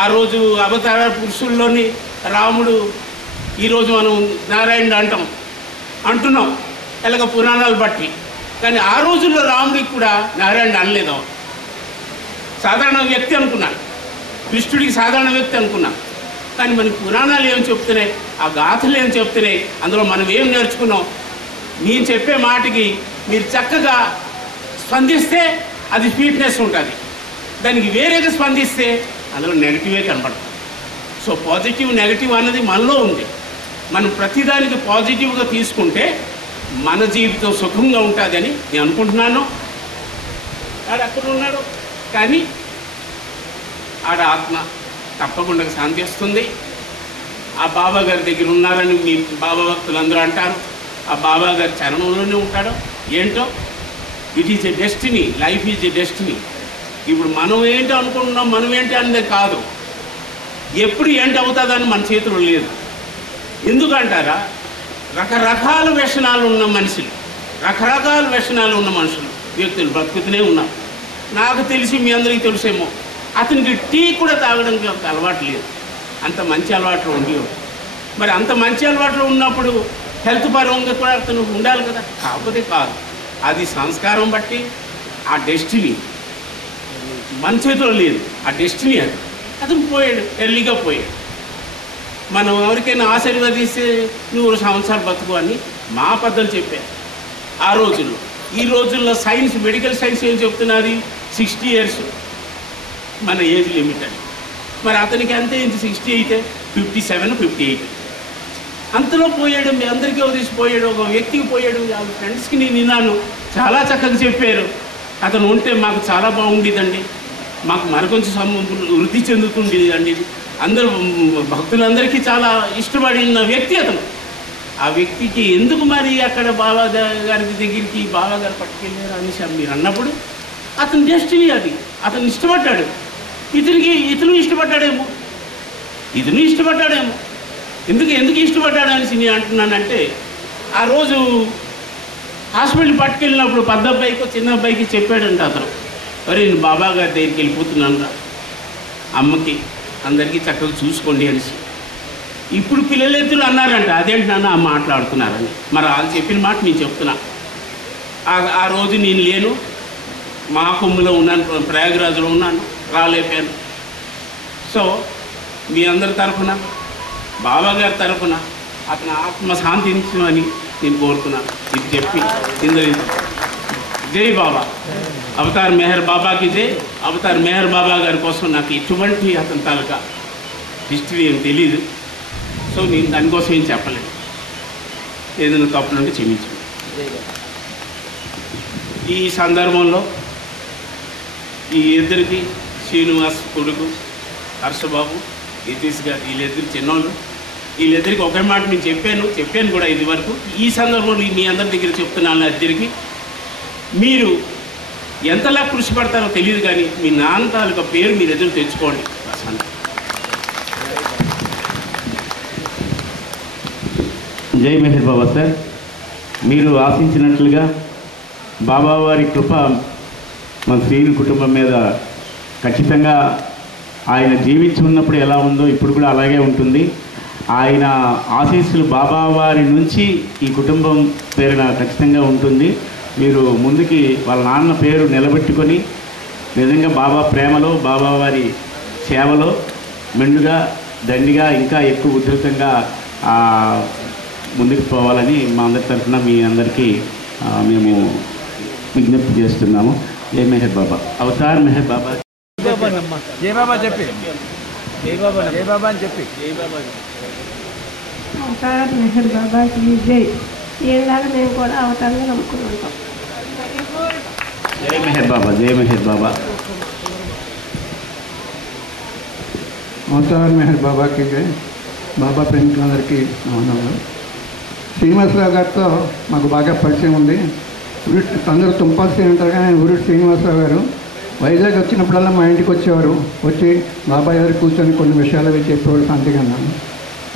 ఆ రోజు అవతార పురుషుల్లోని రాముడు, ఈరోజు మనం నారాయణుడు అంటున్నాం ఎలాగ పురాణాలు బట్టి. కానీ ఆ రోజుల్లో రాముడికి కూడా నారాయణుడు అనలేదు. సాధారణ వ్యక్తి అనుకున్నాను, కృష్ణుడికి సాధారణ వ్యక్తి అనుకున్నాను. కానీ మన పురాణాలు ఏం చెప్తున్నాయి, ఆ గాథలు ఏం చెప్తున్నాయి, అందులో మనం ఏం నేర్చుకున్నాం. నేను చెప్పే మాటకి మీరు చక్కగా స్పందిస్తే అది స్వీట్నెస్ ఉంటుంది, దానికి వేరేగా స్పందిస్తే అందులో నెగిటివే కనపడుతుంది. సో పాజిటివ్ నెగిటివ్ అన్నది మనలో ఉంది. మనం ప్రతిదానికి పాజిటివ్గా తీసుకుంటే మన జీవితం సుఖంగా ఉంటుందని నేను అనుకుంటున్నాను. ఆడ అక్కడ ఉన్నాడు, కానీ ఆడ ఆత్మ తప్పకుండా శాంతి వస్తుంది. ఆ బాబా గారి దగ్గర ఉన్నారని మీ బాబా భక్తులందరూ అంటారు. ఆ బాబా గారి చరణంలోనే ఉంటాడు. ఏంటో it is a destiny, life is a destiny. ఇప్పుడు మనం ఏంటి అనుకుంటున్నాం, మనం ఏంటి అనేది కాదు, ఎప్పుడు ఏంటి అవుతుందని మన చేతిలో లేదు. ఎందుకంటారా, రకరకాల వ్యసనాలు ఉన్న మనుషులు, రకరకాల వ్యసనాలు ఉన్న మనుషులు వ్యక్తులు బ్రతుకుతూనే ఉన్నారు. నాకు తెలిసి మీ అందరికీ తెలుసేమో, అతనికి టీ కూడా తాగడానికి ఒక అలవాటు లేదు. అంత మంచి అలవాట్లు ఉండేవి. మరి అంత మంచి అలవాట్లు ఉన్నప్పుడు హెల్త్ పరంగా కూడా అతను ఉండాలి కదా. కాకపోతే కాదు, అది సంస్కారం బట్టి ఆ డెస్టినీ మన చేతిలో లేదు. ఆ డెస్టినీ అతను పోయాడు, ఎర్లీగా పోయాడు. మనం ఎవరికైనా ఆశీర్వదిస్తే 100 సంవత్సరాలు బతుకు అని మా పెద్దలు చెప్పారు ఆ రోజుల్లో. ఈ రోజుల్లో సైన్స్, మెడికల్ సైన్స్ ఏం చెప్తున్నది, 60 years మన ఏజ్ లిమిట్ అని. మరి అతనికి అంతే, ఇంత 60 అయితే 57, 58 అంతలో పోయాడు. మీ అందరికీ వదిలిసిపోయాడు, ఒక వ్యక్తికి పోయాడు. వాళ్ళ ఫ్రెండ్స్కి నేను విన్నాను, చాలా చక్కగా చెప్పారు. అతను ఉంటే మాకు చాలా బాగుండేదండి, మాకు మరికొంచెం వృద్ధి చెందుతుండేదండి. అందరూ భక్తులందరికీ చాలా ఇష్టపడిన వ్యక్తి అతను. ఆ వ్యక్తికి ఎందుకు మరి అక్కడ బాబా గారి దగ్గరికి బాబా గారు పట్టుకెళ్ళారు అనేసి మీరు అన్నప్పుడు అతని డెస్టినీ అది. అతను ఇష్టపడ్డాడు, ఇతను ఇష్టపడ్డాడేమో. ఎందుకు ఇష్టపడ్డాడు అనేసి నేను అంటున్నానంటే, ఆ రోజు హాస్పిటల్ పట్టుకెళ్ళినప్పుడు పెద్ద అబ్బాయికి చిన్న అబ్బాయికి చెప్పాడంట అతను, మరి నేను బాబా గారి దగ్గరికి వెళ్ళిపోతున్నాను రా, అమ్మకి అందరికీ చక్కగా చూసుకోండి అనేసి. ఇప్పుడు పిల్లలిద్దరు అన్నారంట, అదేంటి నాన్న మాట్లాడుతున్నారని. మరి వాళ్ళు చెప్పిన మాట నేను చెప్తున్నా. ఆ రోజు నేను లేను, మా కొమ్ములో ఉన్నాను, ప్రయాగరాజులో ఉన్నాను, రాలేపాను. సో మీ అందరి తరఫున, బాబా గారి తరఫున అతను ఆత్మ శాంతించమని నేను కోరుతున్నాను. ఇది చెప్పి ఇందరి జై బాబా, అవతార్ మెహర్ బాబాకి జై. అవతార్ మెహర్ బాబా గారి కోసం నాకు ఎటువంటి అతని తాలూకా హిస్టరీ ఏం తెలీదు. సో నేను దానికోసం ఏం చెప్పలేదు. ఏదైనా తప్పునంటే క్షమించు. ఈ సందర్భంలో ఈ ఇద్దరికి, శ్రీనివాస్ కొడుకు హర్షబాబు, యతీష్ గారు, వీళ్ళిద్దరు చిన్నోళ్ళు. వీళ్ళిద్దరికి ఒకే మాట నేను చెప్పాను కూడా ఇది వరకు. ఈ సందర్భంలో మీ అందరి దగ్గర చెప్తున్నాను, ఇద్దరికి మీరు ఎంతలా కృషి పడతారో తెలియదు, కానీ మీ నాన్న తాలూకా పేరు మీరు ఎదురు తెచ్చుకోండి. జై మెహర్ బాబా సార్. మీరు ఆశించినట్లుగా బాబావారి కృప మన శ్రీని కుటుంబం మీద ఖచ్చితంగా ఆయన జీవించి ఉన్నప్పుడు ఎలా ఉందో ఇప్పుడు కూడా అలాగే ఉంటుంది. ఆయన ఆశీస్సులు బాబా వారి నుంచి ఈ కుటుంబం పేరున ఖచ్చితంగా ఉంటుంది. మీరు ముందుకి వాళ్ళ నాన్న పేరు నిలబెట్టుకొని నిజంగా బాబా ప్రేమలో, బాబా వారి సేవలో మెండుగా దండిగా ఇంకా ఎక్కువ ఉధృతంగా ముందుకు పోవాలని మా అందరి తరఫున మీ అందరికీ మేము విజ్ఞప్తి చేస్తున్నాము. జై మెహర్ బాబా, అవతార్ మెహర్ బాబా. జై బాబా చెప్పి, జై బాబా, జై బాబా అని చెప్పి, జై బాబా. అవతార్ మెహర్ బాబాకి జై. ఏలాగా మేము కూడా అవతారంగా నమ్ముకుని ఉంటాం. జై మెహర్ బాబా, జై మెహర్ బాబా. అవతార్ మెహర్ బాబాకి జై. బాబా ప్రేమికులందరికీ నమస్కారం. శ్రీనివాసరావు గారితో మాకు బాగా పరిచయం ఉంది. అందరూ తుంపాలు శ్రీ ఉంటారు కానీ ఊరు శ్రీనివాసరావు గారు వైజాగ్ వచ్చినప్పుడల్లా మా ఇంటికి వచ్చేవారు. వచ్చి బాబాయ్ గారు కూర్చొని కొన్ని విషయాలు అవి చెప్పేవారు శాంతిగా.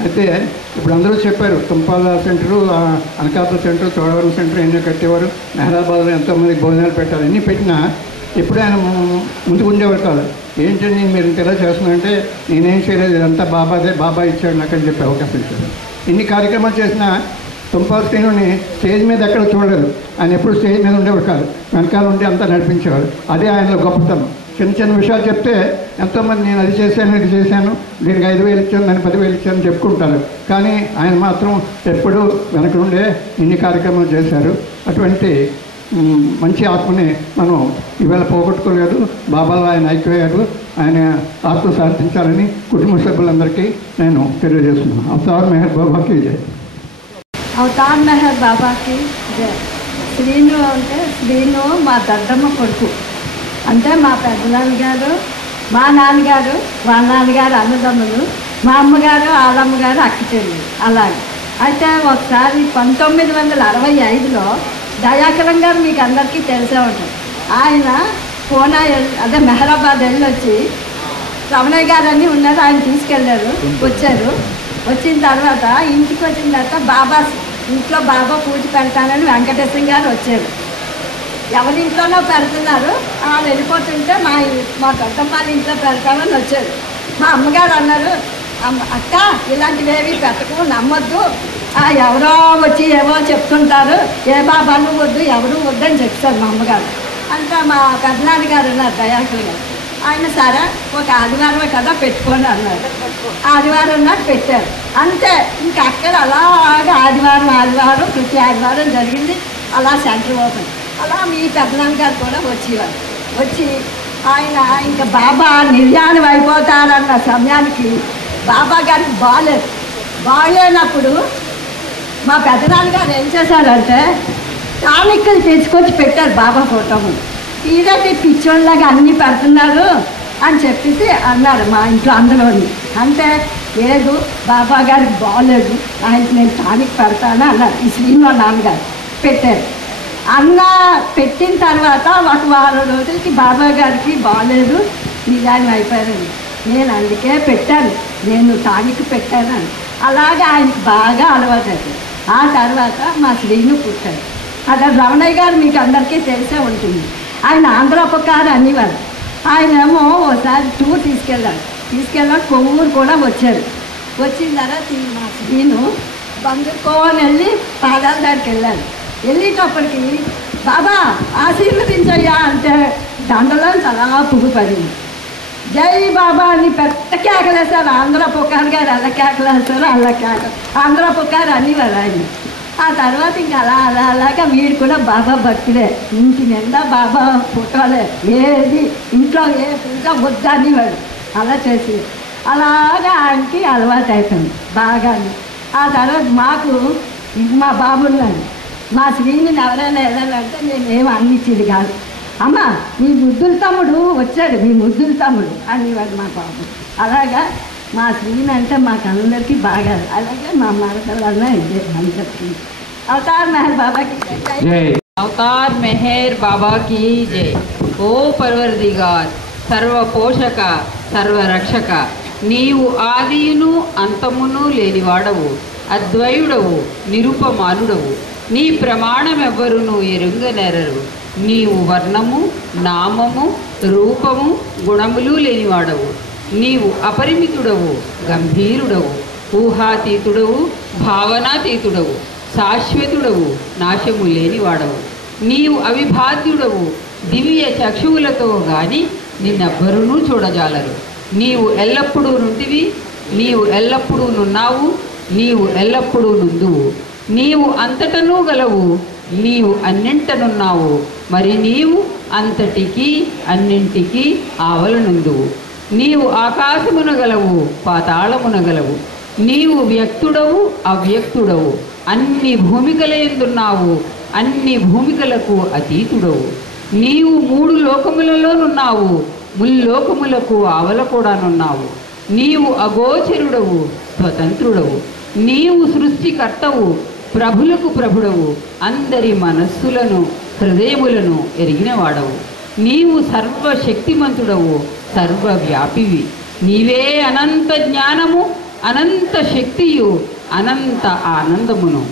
అయితే ఇప్పుడు అందరూ చెప్పారు Tumpala centre, Anakapalli centre, Chodavaram centre ఎన్నో కట్టేవారు. మెహరాబాద్లో ఎంతోమంది భోజనాలు పెట్టారు. ఎన్ని పెట్టినా ఎప్పుడు ఆయన ముందుకు ఉండేవారు కాదు. ఏంటంటే మీరు ఇంత ఎలా చేస్తున్నారంటే నేనేం చేయలేదు, ఇదంతా బాబాదే, బాబా ఇచ్చాడు నాకు అని చెప్పి అవకాశం ఇచ్చారు. ఎన్ని కార్యక్రమాలు చేసినా తుంపాల శ్రీనుని స్టేజ్ మీద ఎక్కడ చూడలేదు. ఆయన ఎప్పుడు స్టేజ్ మీద ఉండేవాడు కాదు, వెనకాల ఉండి అంతా నడిపించేవాడు. అదే ఆయనలో గొప్పతనం. చిన్న చిన్న విషయాలు చెప్తే ఎంతోమంది నేను అది చేశాను, ఇది చేశాను, దీనికి 5,000 ఇచ్చాను, దాన్ని 10,000 ఇచ్చాను చెప్పుకుంటారు. కానీ ఆయన మాత్రం ఎప్పుడూ వెనక నుండే ఇన్ని కార్యక్రమాలు చేశారు. అటువంటి మంచి ఆత్మని మనం ఈవేళ పోగొట్టుకోలేదు. బాబాలో ఆయన ఐక్యమయ్యారు. ఆయన ఆత్మ సాధించాలని కుటుంబ సభ్యులందరికీ నేను తెలియజేస్తున్నాను. అవతార్ మెహర్ బాబాకి జై. అవతార్ మెహర్ బాబాకి జై. శ్రీను అంటే శ్రీను మా దద్దమ్మ కొడుకు. అంటే మా పెద్దనాన్నగారు, మా నాన్నగారు, వాళ్ళ నాన్నగారు అన్నదమ్ములు, మా అమ్మగారు, వాళ్ళమ్మగారు అక్క చెల్లి అలాగే. అయితే ఒకసారి 1965లో దయాకరం గారు మీకు అందరికీ తెలిసే ఉంటుంది. ఆయన పూనా అదే మెహరాబాద్ వెళ్ళి వచ్చి రమణయ్య గారు అని ఉన్నారు, ఆయన తీసుకెళ్ళారు. వచ్చిన తర్వాత ఇంటికి వచ్చిన తర్వాత బాబా ఇంట్లో బాబా పూజ పెడతానని వెంకటేశ్వర గారు వచ్చారు. ఎవరింట్లోనో పెడుతున్నారు, వాళ్ళు వెళ్ళిపోతుంటే మా పెద్దమ్మ ఇంట్లో పెడతామని వచ్చారు. మా అమ్మగారు అన్నారు, అక్క ఇలాంటివేవి పెట్టకు, నమ్మొద్దు, ఎవరో వచ్చి ఏవో చెప్తుంటారు, ఏ బాబాను వద్దు, ఎవరు వద్దని చెప్తారు మా అమ్మగారు. అంటే మా పెద్దనాన్నగారు ఉన్నారు దయాకర్ గారు. ఆయన సరే ఒక ఆదివారం కదా పెట్టుకొని అన్నారు. ఆదివారం నాడు పెట్టారు. అంతే ఇంకా అక్కడ అలాగా ఆదివారం ప్రతి ఆదివారం జరిగింది. అలా సెంటర్ ఓపెన్. అలా మీ పెద్దనాన్నగారు కూడా వచ్చేవారు. వచ్చి ఆయన ఇంకా బాబా నిర్యాణం అయిపోతారన్న సమయానికి బాబా గారికి బాగాలేనప్పుడు మా పెద్దనాన్నగారు ఏం చేశారంటే టానిక్లు తీసుకొచ్చి పెట్టారు బాబా ఫోటో ముందు. ఇదంటే పిచ్చోళ్ళలాగా అన్నీ పెడుతున్నారు అని చెప్పేసి అన్నారు మా ఇంట్లో అందరూని. అంటే లేదు బాబా గారికి బాగోలేదు, ఆయనకి నేను టానిక్ పెడతాను అన్నారు. ఈ శ్రీనివాస నాన్నగారు పెట్టారు. పెట్టిన తర్వాత ఒక వారం రోజులకి బాబా గారికి బాగలేదు, నిజాన్ని అయిపోయారండి. నేను అందుకే పెట్టాను, నేను టానిక్ పెట్టాను అని. అలాగే ఆయనకి బాగా అలవాటైంది. ఆ తర్వాత మా శ్రీను పుట్టాడు. అక్కడ రమణయ్య గారు మీకు అందరికీ తెలిసే ఉంటుంది. ఆయన ఆంధ్రపకారు అనేవారు. ఆయనేమో ఒకసారి టూర్ తీసుకెళ్ళాడు. కొవ్వూరు కూడా వచ్చారు. వచ్చిన తర్వాత మా శ్రీను బందుకోని వెళ్ళి పాదాల దగ్గరికి వెళ్ళాడు. వెళ్ళేటప్పటికి బాబా ఆశీర్వదించయ్యా అంటే దండలో చాలా పువ్వు పడింది. జై బాబా అని పెద్ద కేకలేస్తారు. ఆంధ్ర పుకారు గారు అలా కేకలేస్తారు, ఆంధ్ర పుకారు అనేవారు ఆయన. ఆ తర్వాత ఇంకా అలాగా వీడు కూడా బాబా భక్తుడే. ఇంటి నిండా బాబా ఫోటోలే, ఏది ఇంట్లో ఏ పూజ వద్దనేవాడు. అలా చేసి అలాగా ఆయనకి అలవాటు అయిపోయింది బాగా. ఆ తర్వాత మాకు మా బాబున్నాడు. మా శ్రీని ఎవరైనా వెళ్ళాలంటే నేనేం అన్నిచ్చేది కాదు. అమ్మ మీ ముద్దుల తమ్ముడు వచ్చాడు, మీ ముద్దుల తమ్ముడు అనేవాడు మా బాబు. అలాగా మా శ్రీని అంటే మాకు అందరికీ బాగా. అలాగే మా మరదలన్నా ఇదే అందరికీ. అవతార్ మెహర్ బాబాకి జై. అవతార్ మెహర్ బాబాకి జై. ఓ పర్వర్దిగార్, సర్వ పోషక, సర్వరక్షక, నీవు ఆదియును అంతమును లేనివాడవు, అద్వయుడవు, నిరుపమానుడవు. నీ ప్రమాణమెవ్వరును ఎరుంగనెరరు. నీవు వర్ణము, నామము, రూపము, గుణములు లేనివాడవు. నీవు అపరిమితుడవు, గంభీరుడవు, ఊహాతీతుడవు, భావనాతీతుడవు, శాశ్వతుడవు, నాశము లేనివాడవు. నీవు అవిభాద్యుడవు, దివ్య చక్షువులతో గాని నిన్నెవ్వరూ చూడజాలరు. నీవు ఎల్లప్పుడూ నుంటివి, నీవు ఎల్లప్పుడూ నున్నావు, నీవు ఎల్లప్పుడూ నుందువు. నీవు అంతటనూ గలవు, నీవు అన్నింటనున్నావు, మరి నీవు అంతటికీ అన్నింటికీ ఆవలనుందువు. నీవు ఆకాశమున గలవు, పాతాళమున గలవు. నీవు వ్యక్తుడవు, అవ్యక్తుడవు, అన్ని భూమికలయందున్నావు, అన్ని భూమికలకు అతీతుడవు. నీవు 3 లోకములలోనున్నావు, ముల్లోకములకు ఆవల కూడానున్నావు. నీవు అగోచరుడవు, స్వతంత్రుడవు. నీవు సృష్టికర్తవు, ప్రభులకు ప్రభుడవు, అందరి మనస్సులను హృదయములను ఎరిగినవాడవు. నీవు సర్వశక్తిమంతుడవు, సర్వవ్యాపివి. నీవే అనంత జ్ఞానము, అనంత శక్తియు, అనంత ఆనందమును.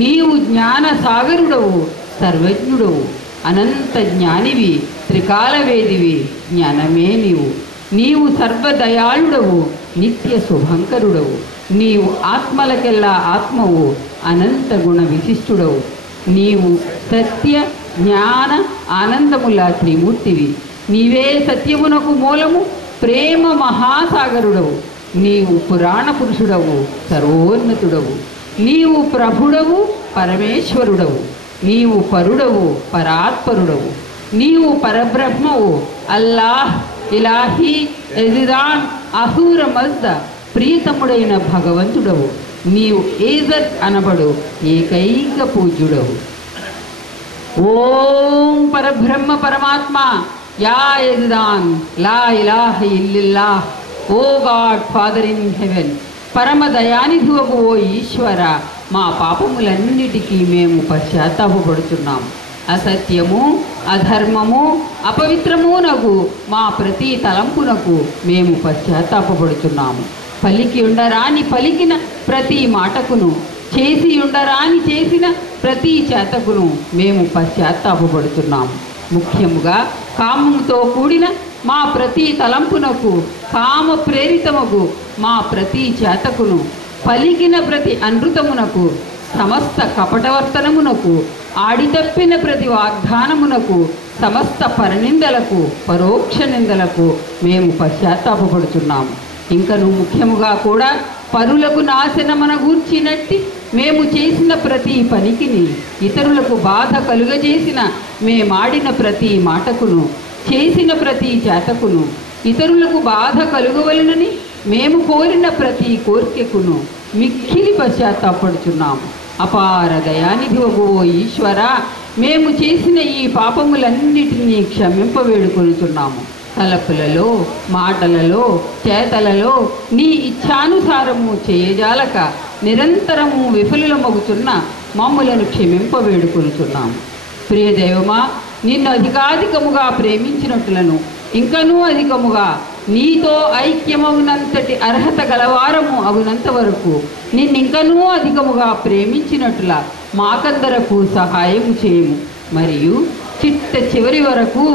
నీవు జ్ఞాన సాగరుడవు, సర్వజ్ఞుడవు, అనంత జ్ఞానివి, త్రికాలవేదివి, జ్ఞానమే నీవు. నీవు సర్వదయాళుడవు, నిత్య శుభంకరుడవు. నీవు ఆత్మలకెల్లా ఆత్మవు, అనంత గుణ విశిష్టుడవు. నీవు సత్య జ్ఞాన ఆనందముల త్రిమూర్తివి. నీవే సత్యమునకు మూలము, ప్రేమ మహాసాగరుడవు. నీవు పురాణ పురుషుడవు, సర్వోన్నతుడవు. నీవు ప్రభుడవు, పరమేశ్వరుడవు. నీవు పరుడవు, పరాత్పరుడవు. నీవు పరబ్రహ్మవు, అల్లాహ్, ఇలాహి, ఎజిరాన్, అహూర మజ్ద, ప్రియతముడైన భగవంతుడవు. నీవు ఏజత్ అనబడు ఏకైక పూజ్యుడవు. ఓం పరబ్రహ్మ పరమాత్మ, యా ఎజిరాన్, లా ఇలాహ ఇల్లిల్లాహ్, O God Father in heaven, పరమ దయానిధివగు ఓ ఈశ్వర, మా పాపములన్నిటికీ మేము పశ్చాత్తాపడుతున్నాము. అసత్యము, అధర్మము, అపవిత్రమునగు మా ప్రతి తలంపునకు మేము పశ్చాత్తాపడుతున్నాము. పలికి ఉండరాని పలికిన ప్రతి మాటకును, చేసి ఉండరాని చేసిన ప్రతి చేతకును మేము పశ్చాత్తాపడుతున్నాము. ముఖ్యముగా కామముతో కూడిన మా ప్రతి తలంపునకు, కామ ప్రేరితముగు మా ప్రతి చేతకును, పలికిన ప్రతి అనృతమునకు, సమస్త కపటవర్తనమునకు, ఆడితప్పిన ప్రతి వాగ్దానమునకు, సమస్త పరనిందలకు, పరోక్ష నిందలకు మేము పశ్చాత్తాపడుతున్నాము. ఇంకను ముఖ్యముగా కూడా పరులకు నాశనమున గూర్చినట్టి మేము చేసిన ప్రతి పనికిని, ఇతరులకు బాధ కలుగజేసిన మేమాడిన ప్రతి మాటకును, చేసిన ప్రతి చేతకును, ఇతరులకు బాధ కలుగవలనని మేము కోరిన ప్రతి కోరికకును మిక్కిలి పశ్చాత్తాపడుచున్నాము. అపార దయానిధివగు ఓ ఈశ్వర, మేము చేసిన ఈ పాపములన్నిటినీ క్షమింపవేడుకొనుచున్నాము. తలపులలో, మాటలలో, చేతలలో నీ ఇచ్ఛానుసారము చేయజాలక నిరంతరము విఫలులమగుచున్న మమ్ములను క్షమింపవేడుకొనుచున్నాము. ప్రియదైవమా, నిన్ను అధికాధికముగా ప్రేమించినట్లను ఇంకనూ అధికముగా నీతో ఐక్యమగునంతటి అర్హత గలవారము అగునంత వరకు నిన్నింకనూ అధికముగా ప్రేమించినట్ల మాకందరకు సహాయము చేయము. మరియు చిట్ట చివరి వరకు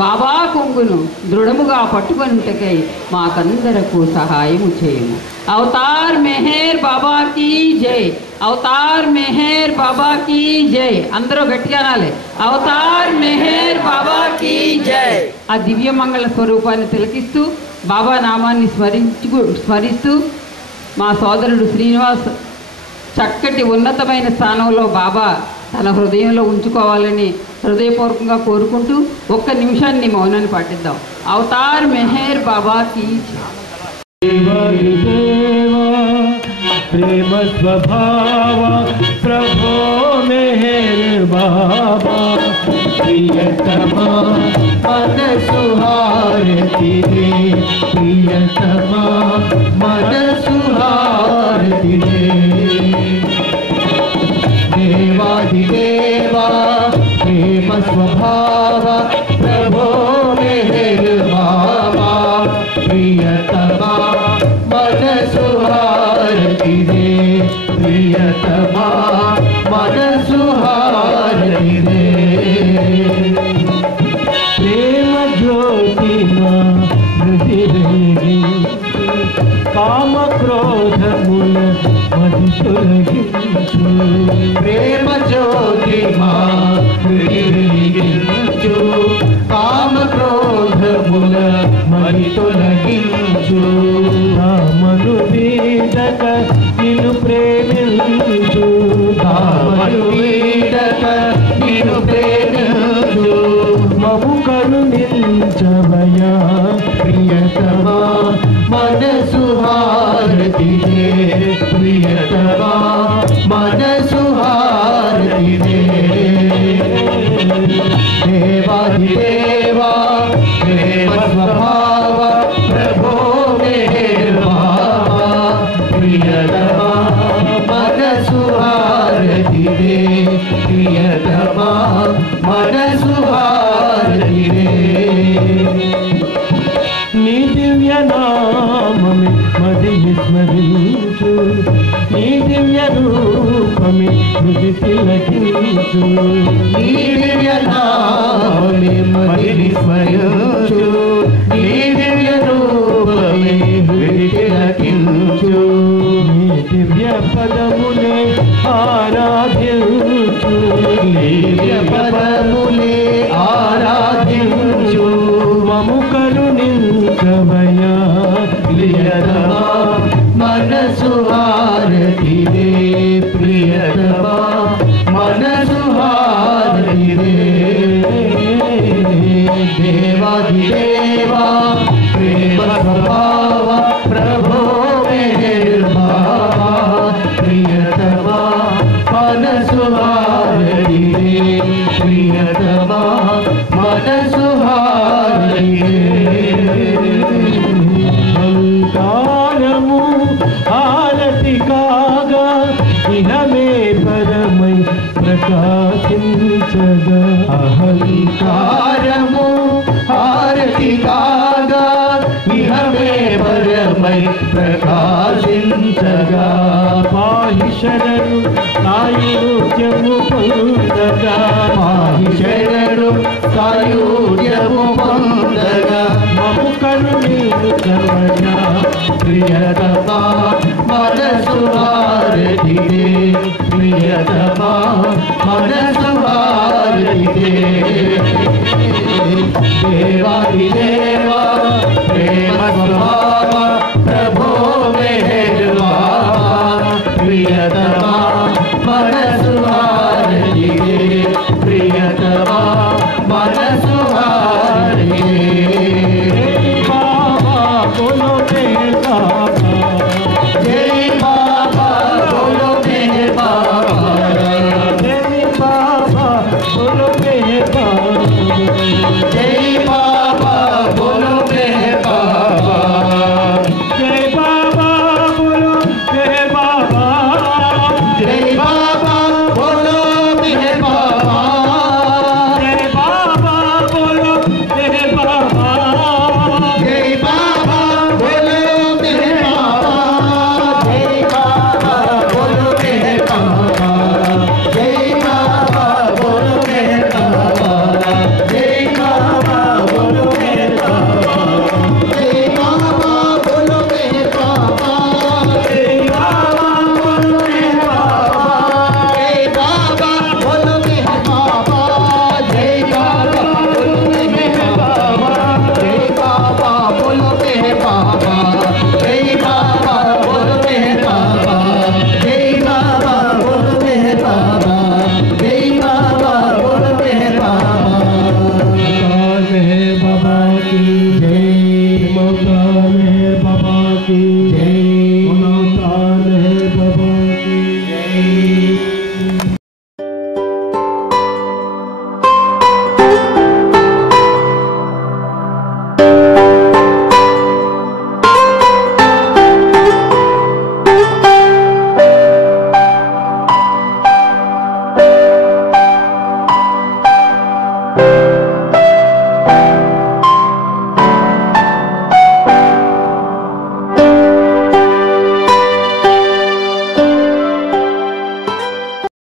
బాబా కొంగును దృఢముగా పట్టుకొనుటకై మాకందరకు సహాయము చేయము. అవతార్ మెహర్ బాబా కీ జై, అవతార్ మెహర్ బాబా కీ జై. అందరూ గట్టిగా అనాలి, అవతార్ మెహర్ బాబా కీ జై. ఆ దివ్యమంగళ స్వరూపాన్ని తిలకిస్తూ బాబా నామాన్ని స్మరిస్తూ మా సోదరుడు శ్రీనివాస్ చక్కటి ఉన్నతమైన స్థానంలో బాబా తన హృదయంలో ఉంచుకోవాలని హృదయపూర్వకంగా కోరుకుంటూ ఒక్క నిమిషాన్ని మౌనాన్ని పాటిద్దాం. అవతార్ మెహర్ బాబా కీ ప్రేమ స్వభావ ప్రభో మెహర్ బాబా, ప్రియతమా మన సుహారతి రే, ప్రియతమా మన సుహారతి రే. దేవాదిదేవా ప్రేమ స్వభావ ప్రభో మెహర్ బాబా, ప్రియతమా మన సుహారతి రే, ప్రియతమా మన సుహారతి రే. ప్రేమ జ్యోతి మా వెలిగించు, కామ క్రోధముల మరి తొలగించు. కామను వీడక నిన్ను ప్రేమించు, కామను వీడక నిన్ను ప్రేమించు. మము కరుణించవయా ప్రియతమా మనసు హారతిదే, ప్రియతమా మనసు హారతిదే. దేవాదిదేవా ప్రేమ స్వభావ ప్రభో మెహర్బాబా, ప్రియతమా మనసు హారతిదే, ప్రియతమా మనసు హారతిదే. నీ దివ్య నామమే మది విస్మరించు, నీ దివ్య రూపమే మృది తిలకించు. నీ దివ్య నామమే మది విస్మరించు, నీ దివ్య రూపమే మృది తిలకించు. నీ దివ్య పదములే ఆరాధించు, నీ దివ్య పదములే ఆరాధించు. మము కరుణించవయా ప్రియతమా మనసు హారతిదే, ప్రియతమా మనసు హారతిదే. దేవాదిదేవా ప్రేమ స్వభావ ప్రభో మెహర్బాబా, ప్రియతమా మనసు హారతిదే, ప్రియతమా మనసు హారతిదే. అహంకారము హారతి కాగా ఇహమే పరమై ప్రకాశించగా, అహంకారము హారతి కాగా ఇహమే పరమై ప్రకాశించగా. పాహి శరణు సాయుధ్యము పొందగా, పాహి శరణు సాయుధ్యము పొందగా. మము కరుణించవయా ప్రియతమా మనసు హారతిదే, ప్రియతమా మనసు హారతిదే. దేవాదిదేవా ప్రేమ స్వభావ ప్రభో మెహర్బాబా, ప్రియతమా మనసు హారతిదే, ప్రియతమా మనసు హారతిదే. బాబా బోలో మెహర్బాబా, జై బాబా బోలో మెహర్బాబా, జై బాబా బోలో మెహర్బాబా, జై బాబా బోలో మెహర్బాబా, జై బాబా బోలో మెహర్బాబా, జై బాబా బోలో మెహర్బాబా, జై బాబా బోలో మెహర్బాబా, జై బాబా బోలో మెహర్బాబా, జై బాబా బోలో మెహర్బాబా, జై బాబా బోలో మెహర్బాబా, జై బాబా బోలో మెహర్బాబా, జై బాబా బోలో మెహర్బాబా, జై బాబా బోలో మెహర్బాబా, జై బాబా బోలో మెహర్బాబా, జై బాబా బోలో మెహర్బాబా, జై బాబా బోలో మెహర్బాబా, జై బాబా బోలో మెహర్బాబా, జై బాబా బోలో మెహర్బాబా, జై బాబా బోలో మెహర్బాబా. मेहर बाबा की